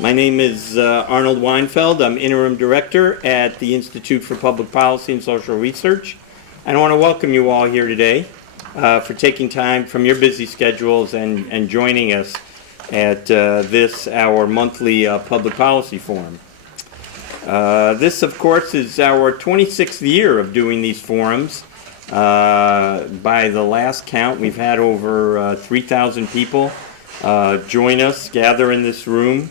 My name is Arnold Weinfeld. I'm Interim Director at the Institute for Public Policy and Social Research. And I want to welcome you all here today for taking time from your busy schedules and joining us at our monthly Public Policy Forum. This, of course, is our 26th year of doing these forums. By the last count, we've had over 3,000 people join us, gather in this room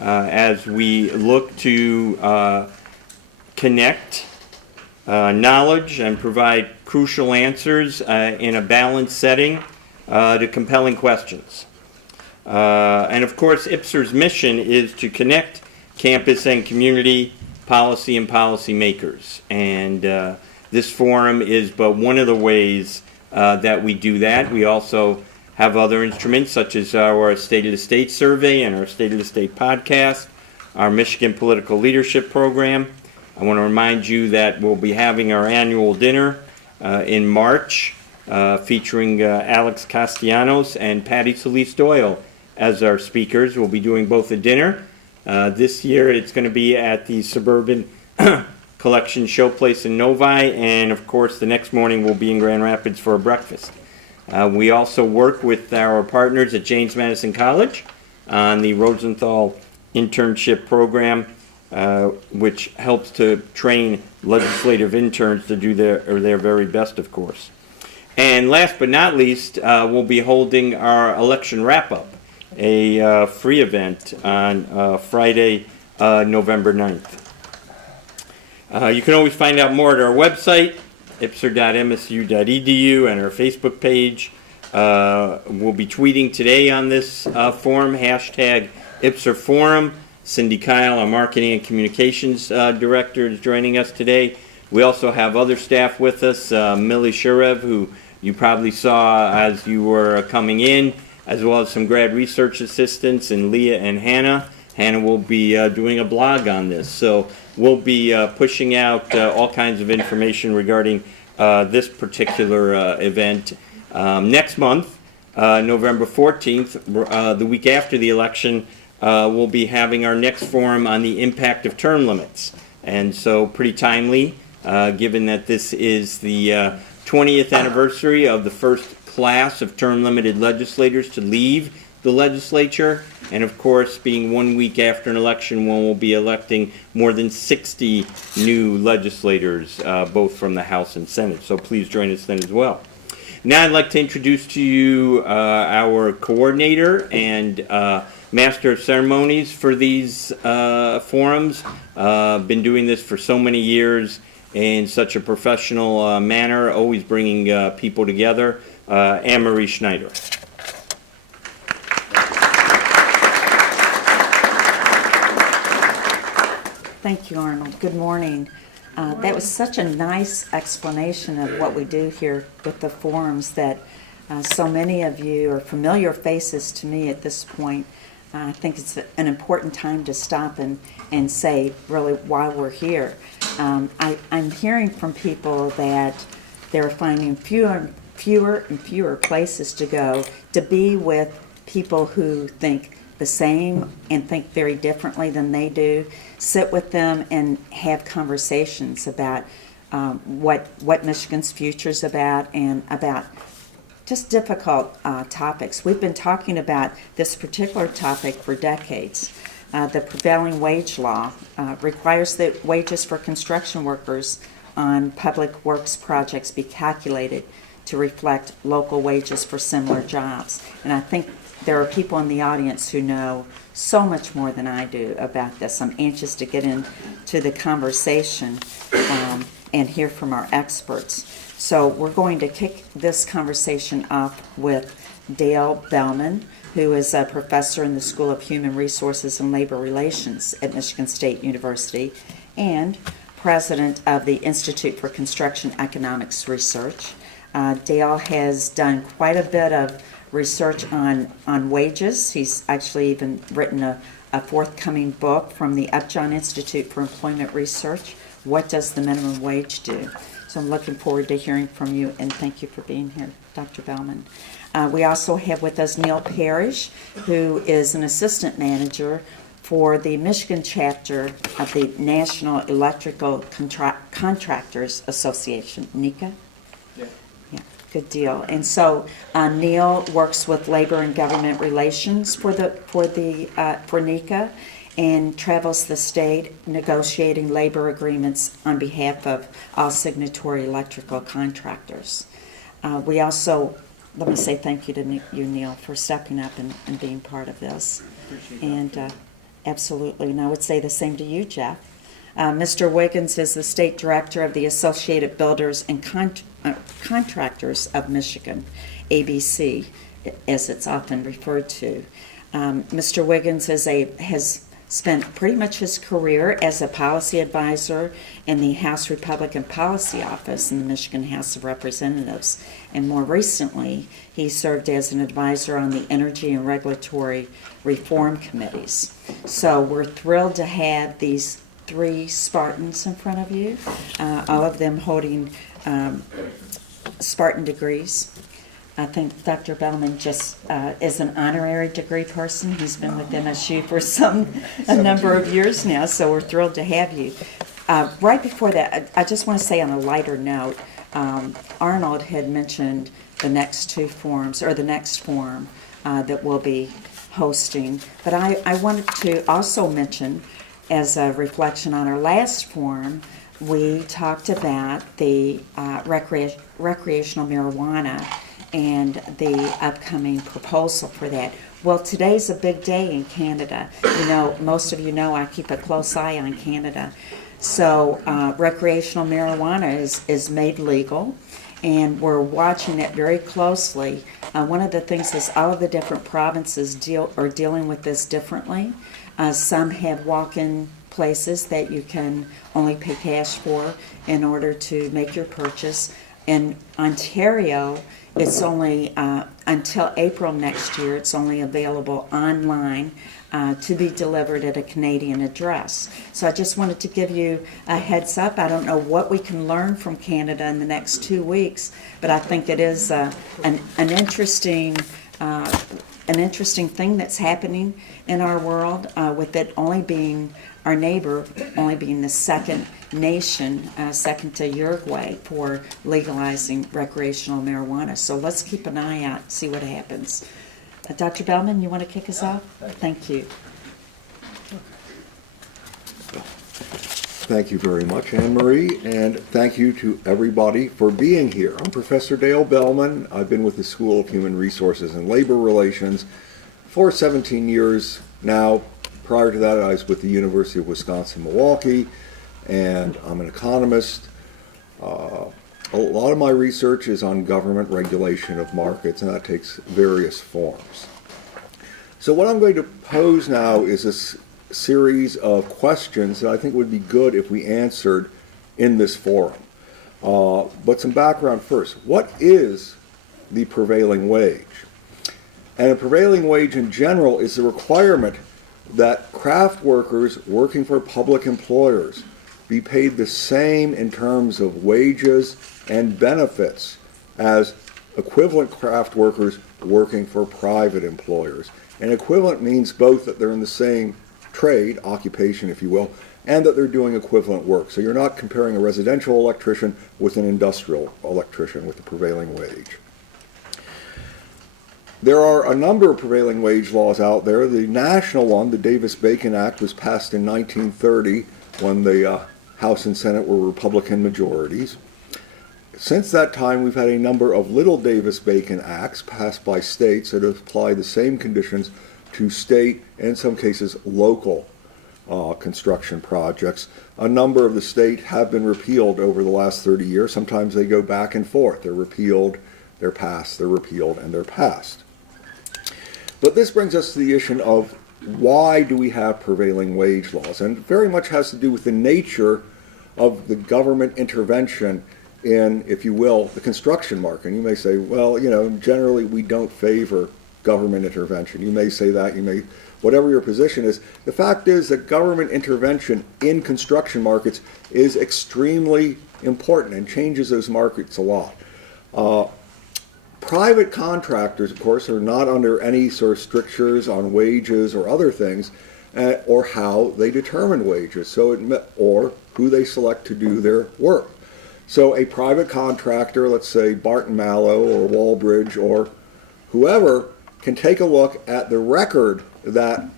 as we look to connect knowledge and provide crucial answers in a balanced setting to compelling questions. And of course, IPPSR's mission is to connect campus and community, policy and policymakers. And this forum is but one of the ways that we do that. We also have other instruments such as our State of the State survey and our State of the State podcast, our Michigan Political Leadership Program. I want to remind you that we'll be having our annual dinner in March featuring Alex Castellanos and Patty Solis Doyle as our speakers. We'll be doing both a dinner. This year it's going to be at the Suburban Collection Showplace in Novi, and of course the next morning we'll be in Grand Rapids for a breakfast. We also work with our partners at James Madison College on the Rosenthal internship program, which helps to train legislative interns to do their very best, of course. And last but not least, we'll be holding our election wrap-up, a free event on Friday, November 9th. You can always find out more at our website, ipsr.msu.edu, and our Facebook page. We'll be tweeting today on this forum, hashtag IPPSR Forum. Cindy Kyle, our Marketing and Communications Director, is joining us today. We also have other staff with us, Millie Shurev, who you probably saw as you were coming in, as well as some grad research assistants, and Leah and Hannah. Hannah will be doing a blog on this. So we'll be pushing out all kinds of information regarding this particular event. Next month, November 14th, the week after the election, we'll be having our next forum on the impact of term limits. And so pretty timely, given that this is the 20th anniversary of the first class of term-limited legislators to leave the legislature, and of course being 1 week after an election when we'll be electing more than 60 new legislators, both from the House and Senate. So please join us then as well. Now I'd like to introduce to you our coordinator and master of ceremonies for these forums. Been doing this for so many years in such a professional manner, always bringing people together. Anne-Marie Schneider. Thank you, Arnold. Good morning. That was such a nice explanation of what we do here with the forums that so many of you are familiar faces to me at this point. I think it's an important time to stop and say really why we're here. I'm hearing from people that they're finding fewer and fewer places to go to be with people who think the same and think very differently than they do, sit with them and have conversations about what Michigan's future is about and about just difficult topics. We've been talking about this particular topic for decades. The prevailing wage law requires that wages for construction workers on public works projects be calculated to reflect local wages for similar jobs. And I think there are people in the audience who know so much more than I do about this. I'm anxious to get into the conversation and hear from our experts. So we're going to kick this conversation off with Dale Bellman, who is a professor in the School of Human Resources and Labor Relations at Michigan State University and president of the Institute for Construction Economics Research. Dale has done quite a bit of research on wages. He's actually even written a forthcoming book from the Upjohn Institute for Employment Research, What Does the Minimum Wage Do? So I'm looking forward to hearing from you, and thank you for being here, Dr. Bellman. We also have with us Neil Parrish, who is an assistant manager for the Michigan chapter of the National Electrical Contractors Association, NECA. Yeah, good deal. And so Neil works with labor and government relations for NECA, and travels the state negotiating labor agreements on behalf of all signatory electrical contractors. We also, let me say thank you to you, Neil, for stepping up and being part of this. And absolutely, and I would say the same to you, Jeff. Mr. Wiggins is the state director of the Associated Builders and Contractors of Michigan, ABC, as it's often referred to. Mr. Wiggins has spent pretty much his career as a policy advisor in the House Republican Policy Office in the Michigan House of Representatives. And more recently, he served as an advisor on the Energy and Regulatory Reform Committees. So we're thrilled to have these three Spartans in front of you, all of them holding Spartan degrees. I think Dr. Bellman just is an honorary degree person. He's been with MSU for a number of years now, so we're thrilled to have you. Right before that, I just want to say on a lighter note, Arnold had mentioned the next two forums, or the next forum that we'll be hosting. But I wanted to also mention, as a reflection on our last forum, we talked about the recreational marijuana and the upcoming proposal for that. Well, today's a big day in Canada. You know, most of you know I keep a close eye on Canada. So recreational marijuana is made legal, and we're watching it very closely. One of the things is all of the different provinces are dealing with this differently. Some have walk-in places that you can only pay cash for in order to make your purchase. In Ontario, it's only until April next year, it's only available online to be delivered at a Canadian address. So I just wanted to give you a heads up. I don't know what we can learn from Canada in the next 2 weeks, but I think it is an interesting thing that's happening in our world, with it only being our neighbor, only being the second nation, second to Uruguay, for legalizing recreational marijuana. So let's keep an eye out, see what happens. Dr. Bellman, you want to kick us off? Thank you. Thank you very much, Anne-Marie, and thank you to everybody for being here. I'm Professor Dale Bellman. I've been with the School of Human Resources and Labor Relations for 17 years now. Prior to that, I was with the University of Wisconsin-Milwaukee, and I'm an economist. A lot of my research is on government regulation of markets, and that takes various forms. So what I'm going to pose now is a series of questions that I think would be good if we answered in this forum. But some background first. What is the prevailing wage? And a prevailing wage in general is the requirement that craft workers working for public employers be paid the same in terms of wages and benefits as equivalent craft workers working for private employers. And equivalent means both that they're in the same trade, occupation if you will, and that they're doing equivalent work. So you're not comparing a residential electrician with an industrial electrician with the prevailing wage. There are a number of prevailing wage laws out there. The national one, the Davis-Bacon Act, was passed in 1930 when the House and Senate were Republican majorities. Since that time, we've had a number of little Davis-Bacon Acts passed by states that apply the same conditions to state, and in some cases local, construction projects. A number of the state have been repealed over the last 30 years. Sometimes they go back and forth. They're repealed, they're passed, they're repealed, and they're passed. But this brings us to the issue of why do we have prevailing wage laws? And it very much has to do with the nature of the government intervention in, if you will, the construction market. And you may say, well, you know, generally we don't favor government intervention. You may say that, you may, whatever your position is. The fact is that government intervention in construction markets is extremely important and changes those markets a lot. Private contractors, of course, are not under any sort of strictures on wages or other things, or how they determine wages, or who they select to do their work. So a private contractor, let's say Barton Mallow or Walbridge or whoever, can take a look at the record that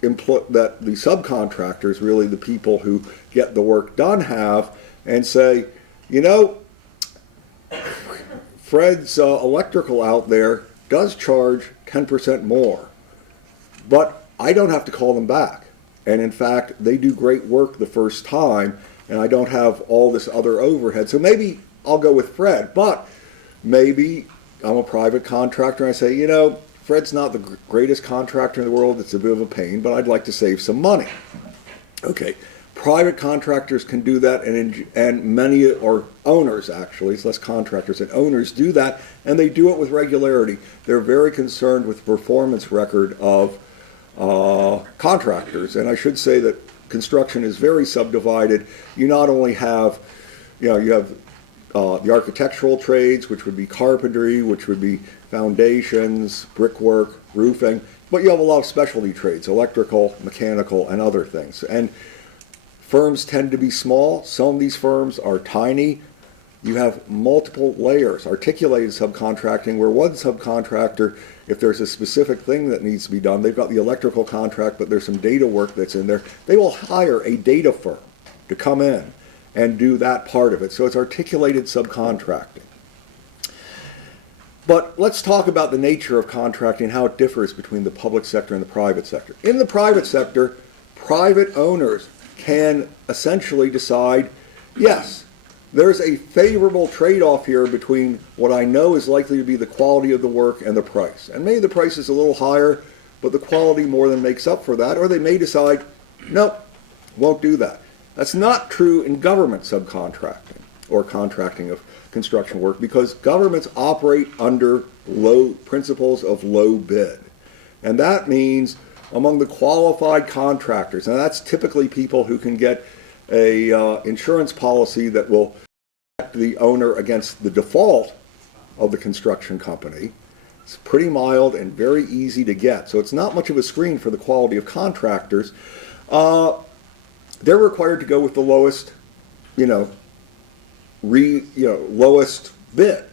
the subcontractors, really the people who get the work done, have, and say, you know, Fred's electrical out there does charge 10% more, but I don't have to call them back. And in fact, they do great work the first time, and I don't have all this other overhead. So maybe I'll go with Fred, but maybe I'm a private contractor and I say, you know, Fred's not the greatest contractor in the world, it's a bit of a pain, but I'd like to save some money. Okay, private contractors can do that, and many, or owners actually, it's less contractors, and owners do that, and they do it with regularity. They're very concerned with the performance record of contractors, and I should say that construction is very subdivided. You not only have, you have the architectural trades, which would be carpentry, which would be foundations, brickwork, roofing, but you have a lot of specialty trades, electrical, mechanical, and other things. And firms tend to be small. Some of these firms are tiny. You have multiple layers, articulated subcontracting, where one subcontractor, if there's a specific thing that needs to be done, they've got the electrical contract, but there's some data work that's in there, they will hire a data firm to come in and do that part of it. So it's articulated subcontracting. But let's talk about the nature of contracting and how it differs between the public sector and the private sector. In the private sector, private owners can essentially decide, yes, there's a favorable trade-off here between what I know is likely to be the quality of the work and the price. And maybe the price is a little higher, but the quality more than makes up for that. Or they may decide, nope, won't do that. That's not true in government subcontracting or contracting of construction work, because governments operate under principles of low bid. And that means among the qualified contractors, and that's typically people who can get a insurance policy that will protect the owner against the default of the construction company. It's pretty mild and very easy to get, so it's not much of a screen for the quality of contractors. They're required to go with the lowest, lowest bid,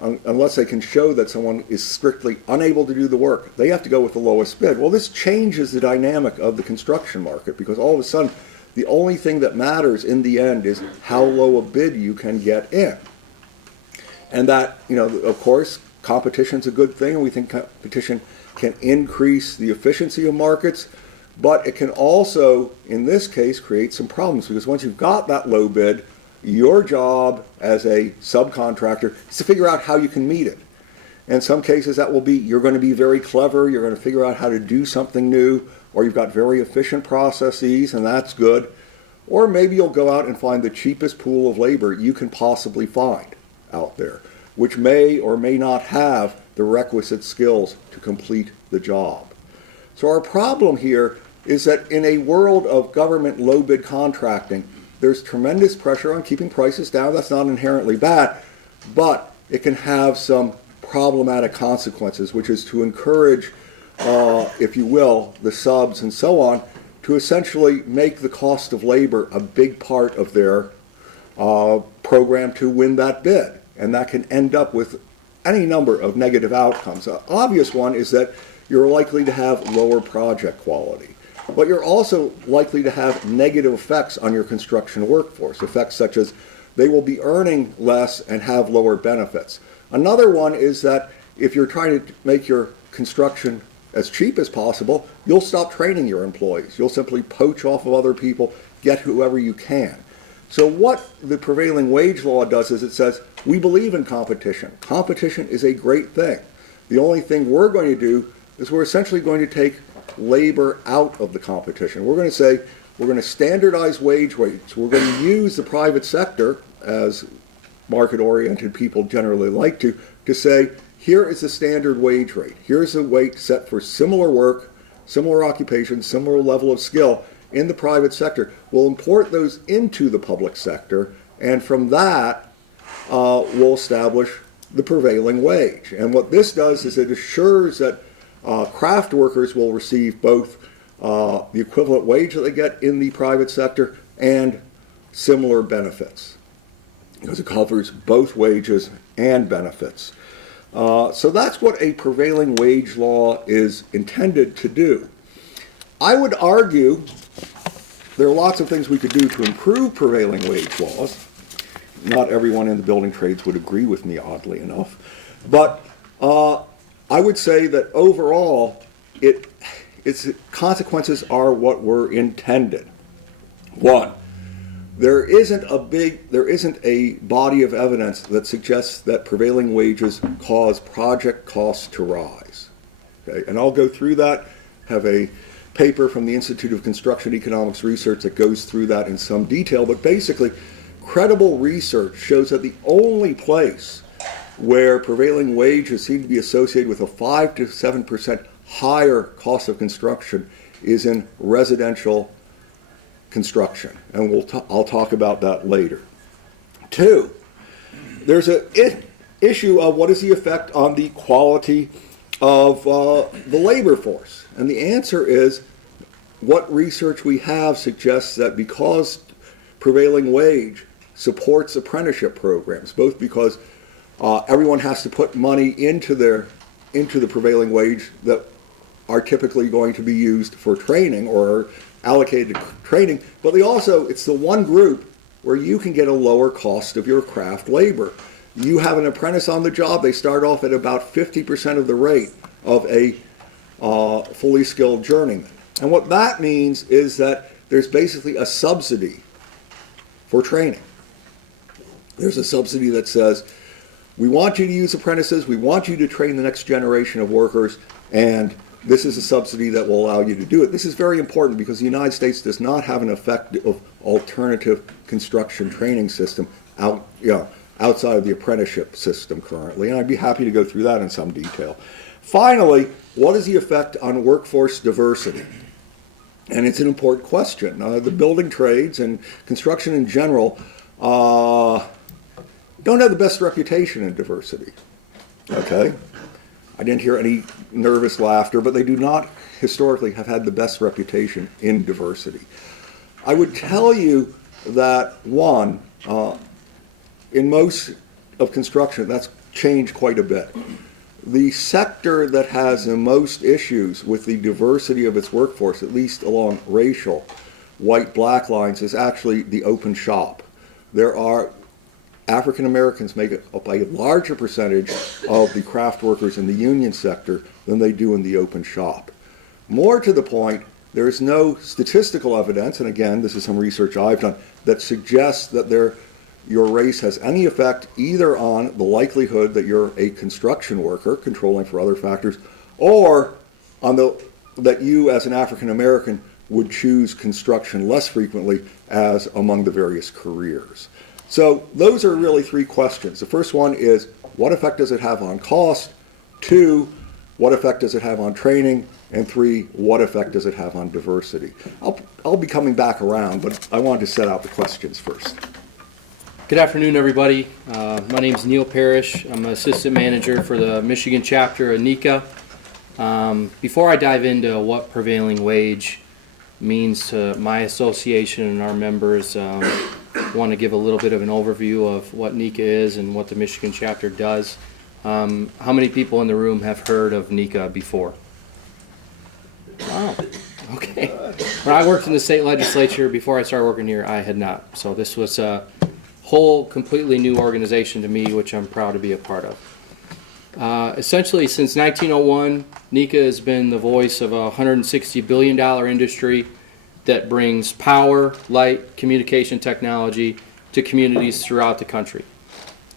unless they can show that someone is strictly unable to do the work. They have to go with the lowest bid. Well, this changes the dynamic of the construction market, because all of a sudden the only thing that matters in the end is how low a bid you can get in. And that, of course, competition's a good thing, and we think competition can increase the efficiency of markets, but it can also, in this case, create some problems, because once you've got that low bid, your job as a subcontractor is to figure out how you can meet it. In some cases, that will be, you're going to be very clever, you're going to figure out how to do something new, or you've got very efficient processes, and that's good. Or maybe you'll go out and find the cheapest pool of labor you can possibly find out there, which may or may not have the requisite skills to complete the job. So our problem here is that in a world of government low bid contracting, there's tremendous pressure on keeping prices down. That's not inherently bad, but it can have some problematic consequences, which is to encourage, if you will, the subs and so on, to essentially make the cost of labor a big part of their program to win that bid. And that can end up with any number of negative outcomes. An obvious one is that you're likely to have lower project quality. But you're also likely to have negative effects on your construction workforce, effects such as they will be earning less and have lower benefits. Another one is that if you're trying to make your construction as cheap as possible, you'll stop training your employees. You'll simply poach off of other people, get whoever you can. So what the prevailing wage law does is it says, we believe in competition. Competition is a great thing. The only thing we're going to do is we're essentially going to take labor out of the competition. We're going to say, we're going to standardize wage rates. We're going to use the private sector, as market-oriented people generally like to say, here is the standard wage rate. Here's a rate set for similar work, similar occupation, similar level of skill in the private sector. We'll import those into the public sector, and from that, we'll establish the prevailing wage. And what this does is it assures that craft workers will receive both the equivalent wage that they get in the private sector and similar benefits, because it covers both wages and benefits. So that's what a prevailing wage law is intended to do. I would argue there are lots of things we could do to improve prevailing wage laws. Not everyone in the building trades would agree with me, oddly enough. But I would say that overall, its consequences are what were intended. One, there isn't a body of evidence that suggests that prevailing wages cause project costs to rise. Okay? And I'll go through that, have a paper from the Institute of Construction Economics Research that goes through that in some detail, but basically, credible research shows that the only place where prevailing wages seem to be associated with a 5 to 7% higher cost of construction is in residential construction, and I'll talk about that later. Two, there's an issue of what is the effect on the quality of the labor force, and the answer is what research we have suggests that because prevailing wage supports apprenticeship programs, both because everyone has to put money into the prevailing wage that are typically going to be used for training or are allocated to training, but it's the one group where you can get a lower cost of your craft labor. You have an apprentice on the job, they start off at about 50% of the rate of a fully skilled journeyman. And what that means is that there's basically a subsidy for training. There's a subsidy that says, we want you to use apprentices, we want you to train the next generation of workers, and this is a subsidy that will allow you to do it. This is very important because the United States does not have an effective alternative construction training system outside of the apprenticeship system currently, and I'd be happy to go through that in some detail. Finally, what is the effect on workforce diversity? And it's an important question. The building trades and construction in general don't have the best reputation in diversity. Okay? I didn't hear any nervous laughter, but they do not historically have had the best reputation in diversity. I would tell you that, one, in most of construction, that's changed quite a bit. The sector that has the most issues with the diversity of its workforce, at least along racial, white-black lines, is actually the open shop. There are African Americans make up a larger percentage of the craft workers in the union sector than they do in the open shop. More to the point, there is no statistical evidence, and again, this is some research I've done, that suggests that your race has any effect either on the likelihood that you're a construction worker, controlling for other factors, or on that you as an African American would choose construction less frequently as among the various careers. So those are really three questions. The first one is, what effect does it have on cost? Two, what effect does it have on training? And three, what effect does it have on diversity? I'll be coming back around, but I wanted to set out the questions first. Good afternoon, everybody. My name is Neil Parrish. I'm an assistant manager for the Michigan chapter of NECA. Before I dive into what prevailing wage means to my association and our members, I want to give a little bit of an overview of what NECA is and what the Michigan chapter does. How many people in the room have heard of NECA before? Wow. Okay. When I worked in the state legislature before I started working here, I had not. So this was a whole completely new organization to me, which I'm proud to be a part of. Essentially, since 1901, NECA has been the voice of a $160 billion industry that brings power, light, communication technology to communities throughout the country.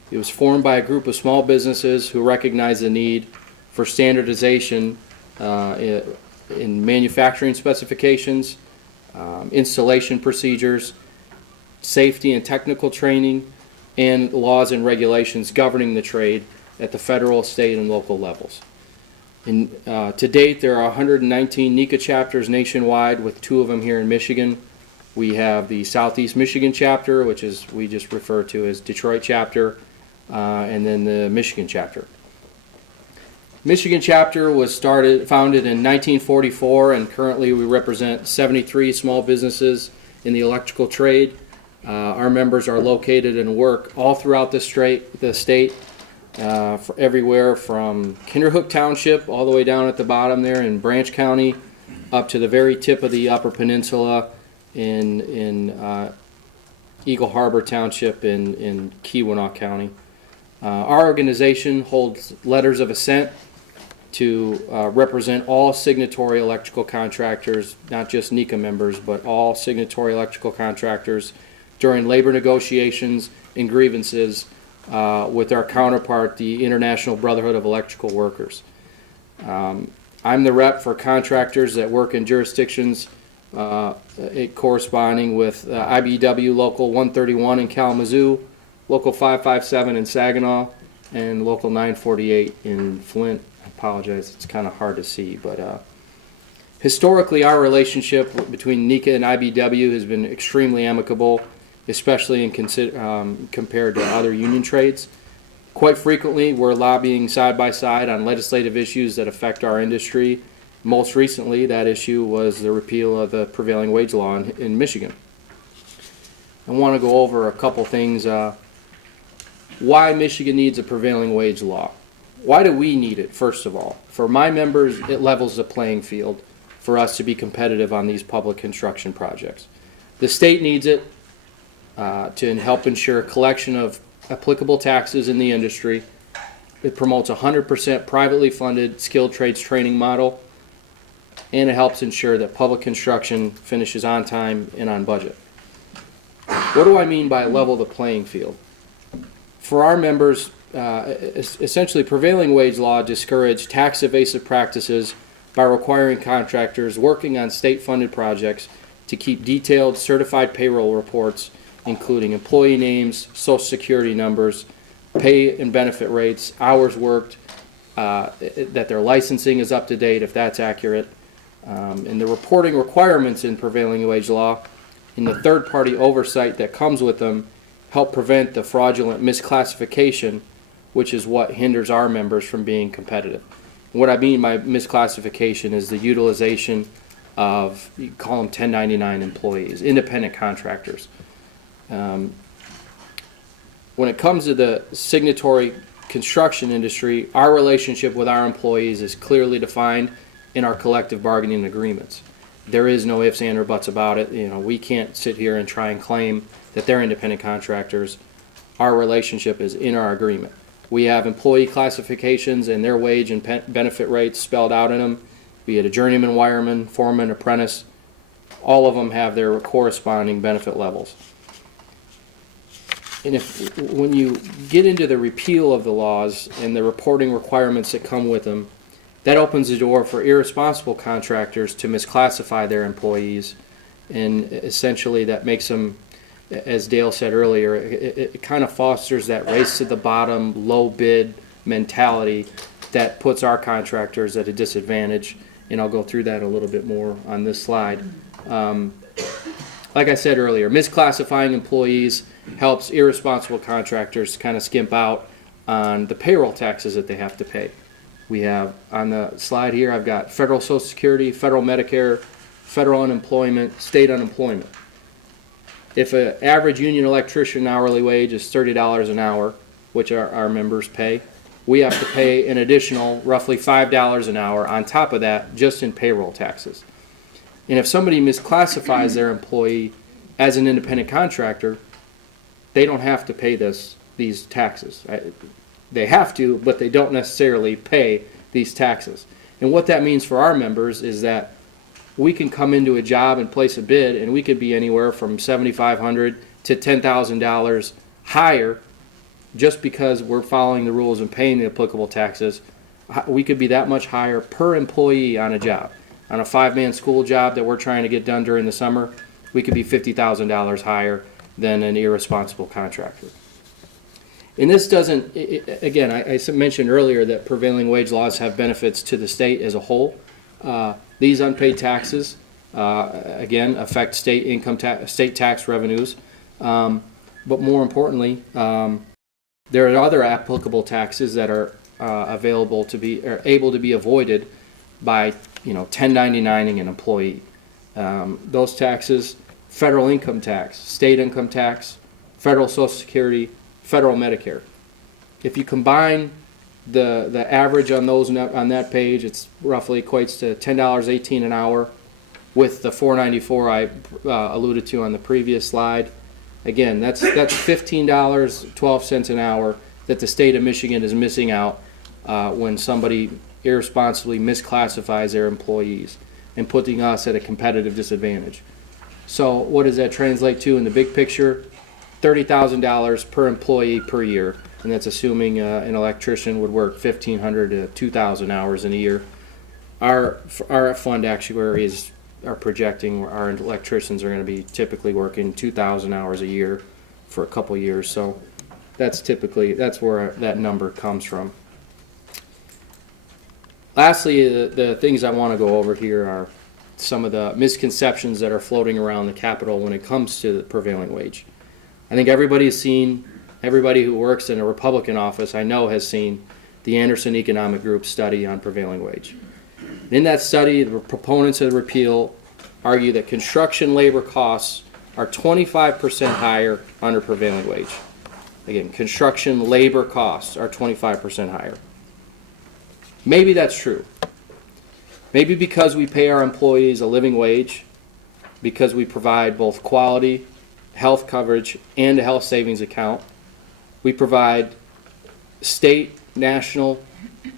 It was formed by a group of small businesses who recognized the need for standardization in manufacturing specifications, installation procedures, safety and technical training, and laws and regulations governing the trade at the federal, state, and local levels. To date, there are 119 NECA chapters nationwide, with 2 of them here in Michigan. We have the Southeast Michigan chapter, which is we just refer to as Detroit chapter, and then the Michigan chapter. Michigan chapter was founded in 1944, and currently we represent 73 small businesses in the electrical trade. Our members are located and work all throughout the state, everywhere from Kinderhook Township all the way down at the bottom there in Branch County, up to the very tip of the Upper Peninsula in Eagle Harbor Township in Keweenaw County. Our organization holds letters of assent to represent all signatory electrical contractors, not just NECA members, but all signatory electrical contractors during labor negotiations and grievances with our counterpart, the International Brotherhood of Electrical Workers. I'm the rep for contractors that work in jurisdictions corresponding with IBEW Local 131 in Kalamazoo, Local 557 in Saginaw, and Local 948 in Flint. I apologize, it's kind of hard to see, but historically our relationship between NECA and IBEW has been extremely amicable, especially compared to other union trades. Quite frequently, we're lobbying side by side on legislative issues that affect our industry. Most recently, that issue was the repeal of the prevailing wage law in Michigan. I want to go over a couple things. Why Michigan needs a prevailing wage law. Why do we need it, first of all? For my members, it levels the playing field for us to be competitive on these public construction projects. The state needs it to help ensure collection of applicable taxes in the industry. It promotes a 100% privately funded skilled trades training model, and it helps ensure that public construction finishes on time and on budget. What do I mean by level the playing field? For our members, essentially prevailing wage law discourage tax evasive practices by requiring contractors working on state-funded projects to keep detailed certified payroll reports, including employee names, social security numbers, pay and benefit rates, hours worked, that their licensing is up to date if that's accurate, and the reporting requirements in prevailing wage law and the third-party oversight that comes with them help prevent the fraudulent misclassification, which is what hinders our members from being competitive. What I mean by misclassification is the utilization of, you call them 1099 employees, independent contractors. When it comes to the signatory construction industry, our relationship with our employees is clearly defined in our collective bargaining agreements. There is no ifs, ands, or buts about it. We can't sit here and try and claim that they're independent contractors. Our relationship is in our agreement. We have employee classifications and their wage and benefit rates spelled out in them, be it a journeyman, wireman, foreman, apprentice. All of them have their corresponding benefit levels. And when you get into the repeal of the laws and the reporting requirements that come with them, that opens the door for irresponsible contractors to misclassify their employees, and essentially that makes them, as Dale said earlier, it kind of fosters that race to the bottom, low bid mentality that puts our contractors at a disadvantage, and I'll go through that a little bit more on this slide. Like I said earlier, misclassifying employees helps irresponsible contractors kind of skimp out on the payroll taxes that they have to pay. We have on the slide here, I've got federal Social Security, federal Medicare, federal unemployment, state unemployment. If an average union electrician hourly wage is $30 an hour, which our members pay, we have to pay an additional roughly $5 an hour on top of that just in payroll taxes. And if somebody misclassifies their employee as an independent contractor, they don't have to pay these taxes. They have to, but they don't necessarily pay these taxes. And what that means for our members is that we can come into a job and place a bid, and we could be anywhere from $7,500 to $10,000 higher just because we're following the rules and paying the applicable taxes. We could be that much higher per employee on a job. On a 5-man school job that we're trying to get done during the summer, we could be $50,000 higher than an irresponsible contractor. And this doesn't, again, I mentioned earlier that prevailing wage laws have benefits to the state as a whole. These unpaid taxes, again, affect state tax revenues. But more importantly, There are other applicable taxes that are able to be avoided by 1099ing an employee. Those taxes: federal income tax, state income tax, federal Social Security, federal Medicare. If you combine the average on those on that page, it's roughly equates to $10.18 an hour, with the $4.94 I alluded to on the previous slide. Again, that's $15.12 an hour that the state of Michigan is missing out when somebody irresponsibly misclassifies their employees and putting us at a competitive disadvantage. So what does that translate to in the big picture? $30,000 per employee per year, and that's assuming an electrician would work 1,500 to 2,000 hours in a year. Our fund actuaries are projecting our electricians are going to be typically working 2,000 hours a year for a couple years. So that's where that number comes from. Lastly, the things I want to go over here are some of the misconceptions that are floating around the Capitol when it comes to the prevailing wage. I think everybody who works in a Republican office I know has seen the Anderson Economic Group study on prevailing wage. In that study, the proponents of the repeal argue that construction labor costs are 25% higher under prevailing wage. Again, construction labor costs are 25% higher. Maybe that's true. Maybe because we pay our employees a living wage, because we provide both quality health coverage and a health savings account. We provide state, national,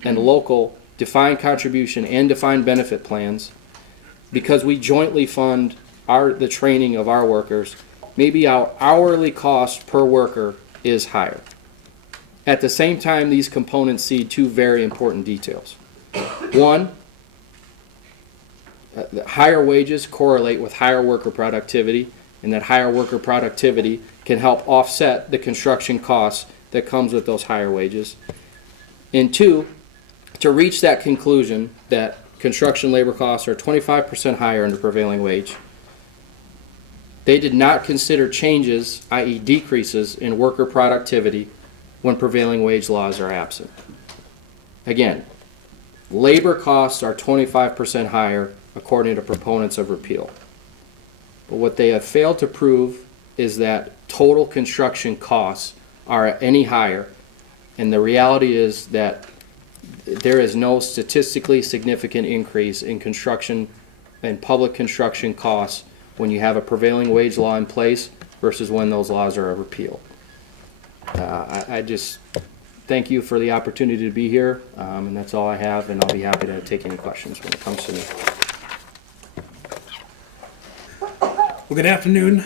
and local defined contribution and defined benefit plans. Because we jointly fund the training of our workers, maybe our hourly cost per worker is higher. At the same time, these components see two very important details. One, higher wages correlate with higher worker productivity, and that higher worker productivity can help offset the construction costs that comes with those higher wages. And two, to reach that conclusion that construction labor costs are 25% higher under prevailing wage, they did not consider changes, i.e. decreases, in worker productivity when prevailing wage laws are absent. Again, labor costs are 25% higher according to proponents of repeal. But what they have failed to prove is that total construction costs are any higher, and the reality is that there is no statistically significant increase in construction and public construction costs when you have a prevailing wage law in place versus when those laws are repealed. I just thank you for the opportunity to be here, and that's all I have, and I'll be happy to take any questions when it comes to me. Well, good afternoon.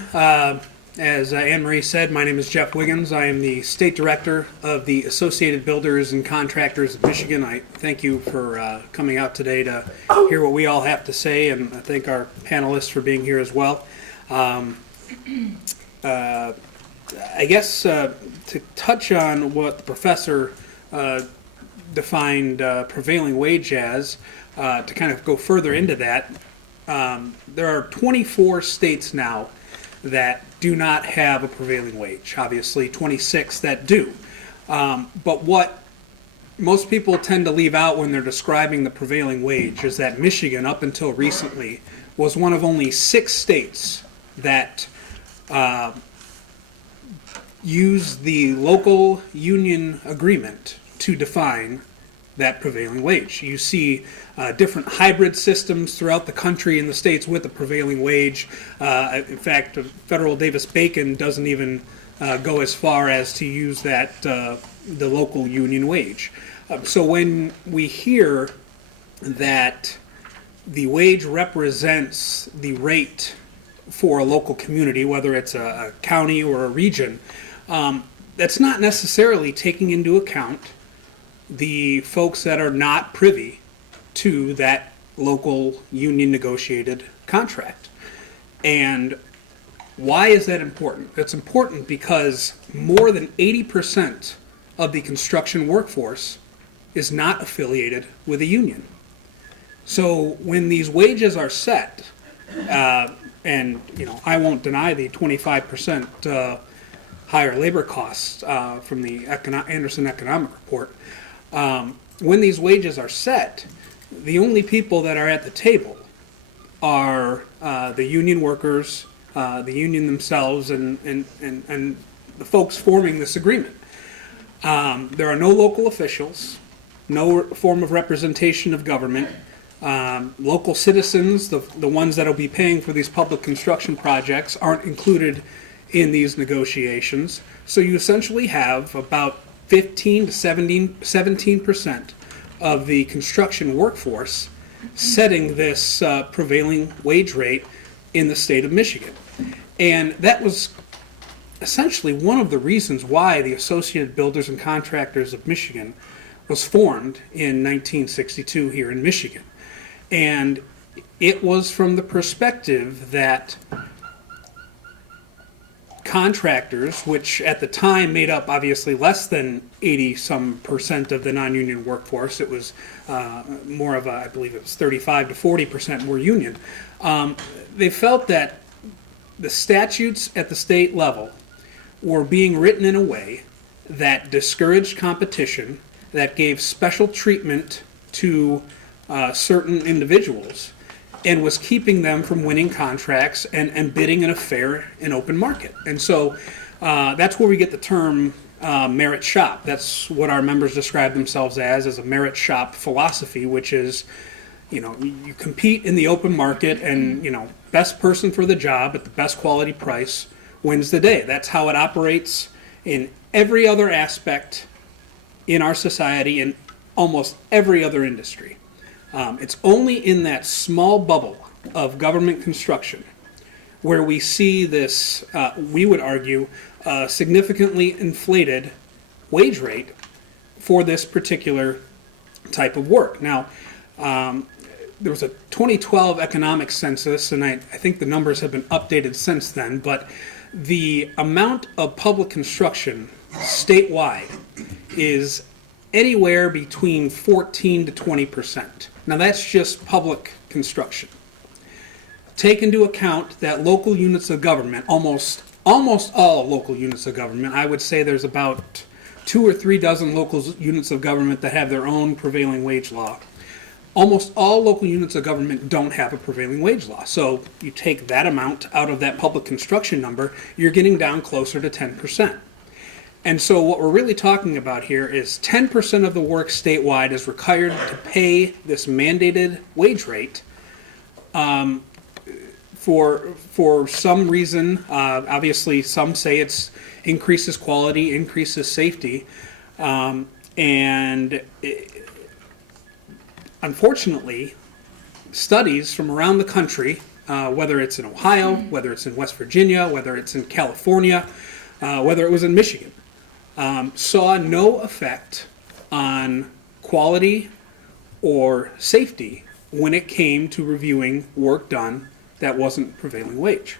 As Anne Marie said, my name is Jeff Wiggins. I am the State Director of the Associated Builders and Contractors of Michigan. I thank you for coming out today to hear what we all have to say, and I thank our panelists for being here as well. I guess to touch on what the professor defined prevailing wage as, to kind of go further into that, there are 24 states now that do not have a prevailing wage. Obviously, 26 that do. But what most people tend to leave out when they're describing the prevailing wage is that Michigan, up until recently, was one of only 6 states that used the local union agreement to define that prevailing wage. You see different hybrid systems throughout the country in the states with the prevailing wage. In fact, Federal Davis-Bacon doesn't even go as far as to use that the local union wage. So when we hear that the wage represents the rate for a local community, whether it's a county or a region, that's not necessarily taking into account the folks that are not privy to that local union negotiated contract. And why is that important? It's important because more than 80% of the construction workforce is not affiliated with a union. So when these wages are set, and I won't deny the 25% higher labor costs from the Anderson Economic Report. When these wages are set, the only people that are at the table are the union workers, the union themselves, and the folks forming this agreement. There are no local officials, no form of representation of government. Local citizens, the ones that will be paying for these public construction projects, aren't included in these negotiations. So you essentially have about 15 to 17% of the construction workforce setting this prevailing wage rate in the state of Michigan. And that was essentially one of the reasons why the Associated Builders and Contractors of Michigan was formed in 1962 here in Michigan. And it was from the perspective that contractors, which at the time made up obviously less than 80% of the non-union workforce, it was more of a, I believe it was 35 to 40% were union, they felt that the statutes at the state level were being written in a way that discouraged competition, that gave special treatment to certain individuals, and was keeping them from winning contracts and bidding in a fair and open market. And so that's where we get the term merit shop. That's what our members describe themselves as a merit shop philosophy, which is, you compete in the open market, and, best person for the job at the best quality price wins the day. That's how it operates in every other aspect in our society, in almost every other industry. It's only in that small bubble of government construction where we see this, we would argue, significantly inflated wage rate for this particular type of work. Now, there was a 2012 economic census, and I think the numbers have been updated since then, but the amount of public construction statewide is anywhere between 14 to 20%. Now that's just public construction. Take into account that local units of government, almost all local units of government, I would say there's about 2 or 3 dozen local units of government that have their own prevailing wage law. Almost all local units of government don't have a prevailing wage law. So you take that amount out of that public construction number, you're getting down closer to 10%. And so what we're really talking about here is 10% of the work statewide is required to pay this mandated wage rate for some reason. Obviously, some say it's increases quality, increases safety, unfortunately, studies from around the country, whether it's in Ohio, whether it's in West Virginia, whether it's in California, whether it was in Michigan, saw no effect on quality or safety when it came to reviewing work done that wasn't prevailing wage.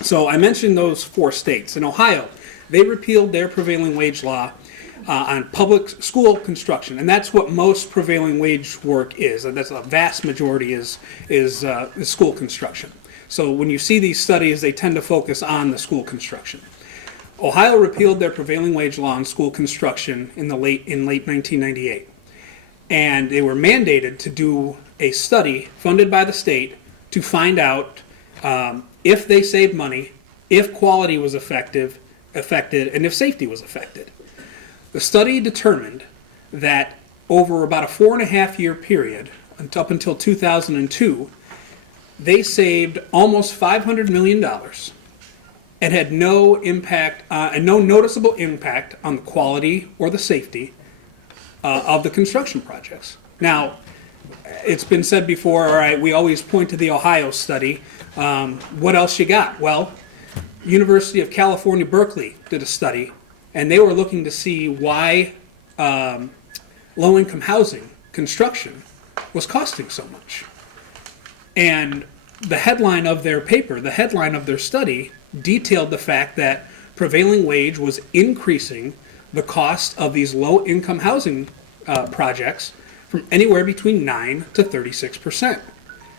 So I mentioned those 4 states. In Ohio, they repealed their prevailing wage law on public school construction, and that's what most prevailing wage work is. And that's a vast majority is school construction. So when you see these studies, they tend to focus on the school construction. Ohio repealed their prevailing wage law on school construction in late 1998, and they were mandated to do a study funded by the state to find out if they saved money, if quality was affected, and if safety was affected. The study determined that over about a 4.5-year period, up until 2002, they saved almost $500 million and had no impact and no noticeable impact on the quality or the safety of the construction projects. Now, it's been said before, all right, we always point to the Ohio study. What else you got? Well, University of California, Berkeley did a study, and they were looking to see why low-income housing construction was costing so much. And the headline of their paper, the headline of their study, detailed the fact that prevailing wage was increasing the cost of these low-income housing projects from anywhere between 9 to 36%.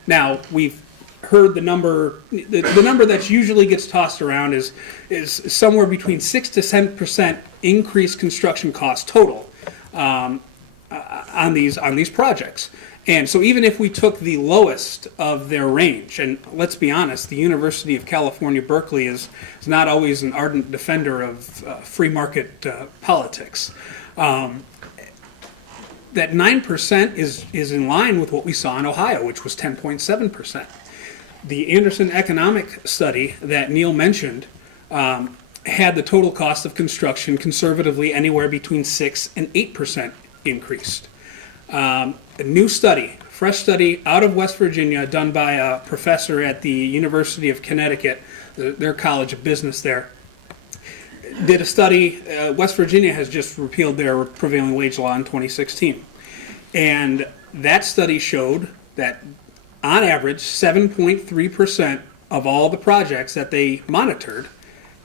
Now, we've heard the number. The number that usually gets tossed around is somewhere between 6 to 10% increased construction costs total on these projects. And so even if we took the lowest of their range, and let's be honest, the University of California, Berkeley is not always an ardent defender of free market politics. That 9% is in line with what we saw in Ohio, which was 10.7%. The Anderson economic study that Neil mentioned had the total cost of construction conservatively anywhere between 6 and 8% increased. A new study, fresh study out of West Virginia, done by a professor at the University of Connecticut, their College of Business there, did a study. West Virginia has just repealed their prevailing wage law in 2016. And that study showed that on average, 7.3% of all the projects that they monitored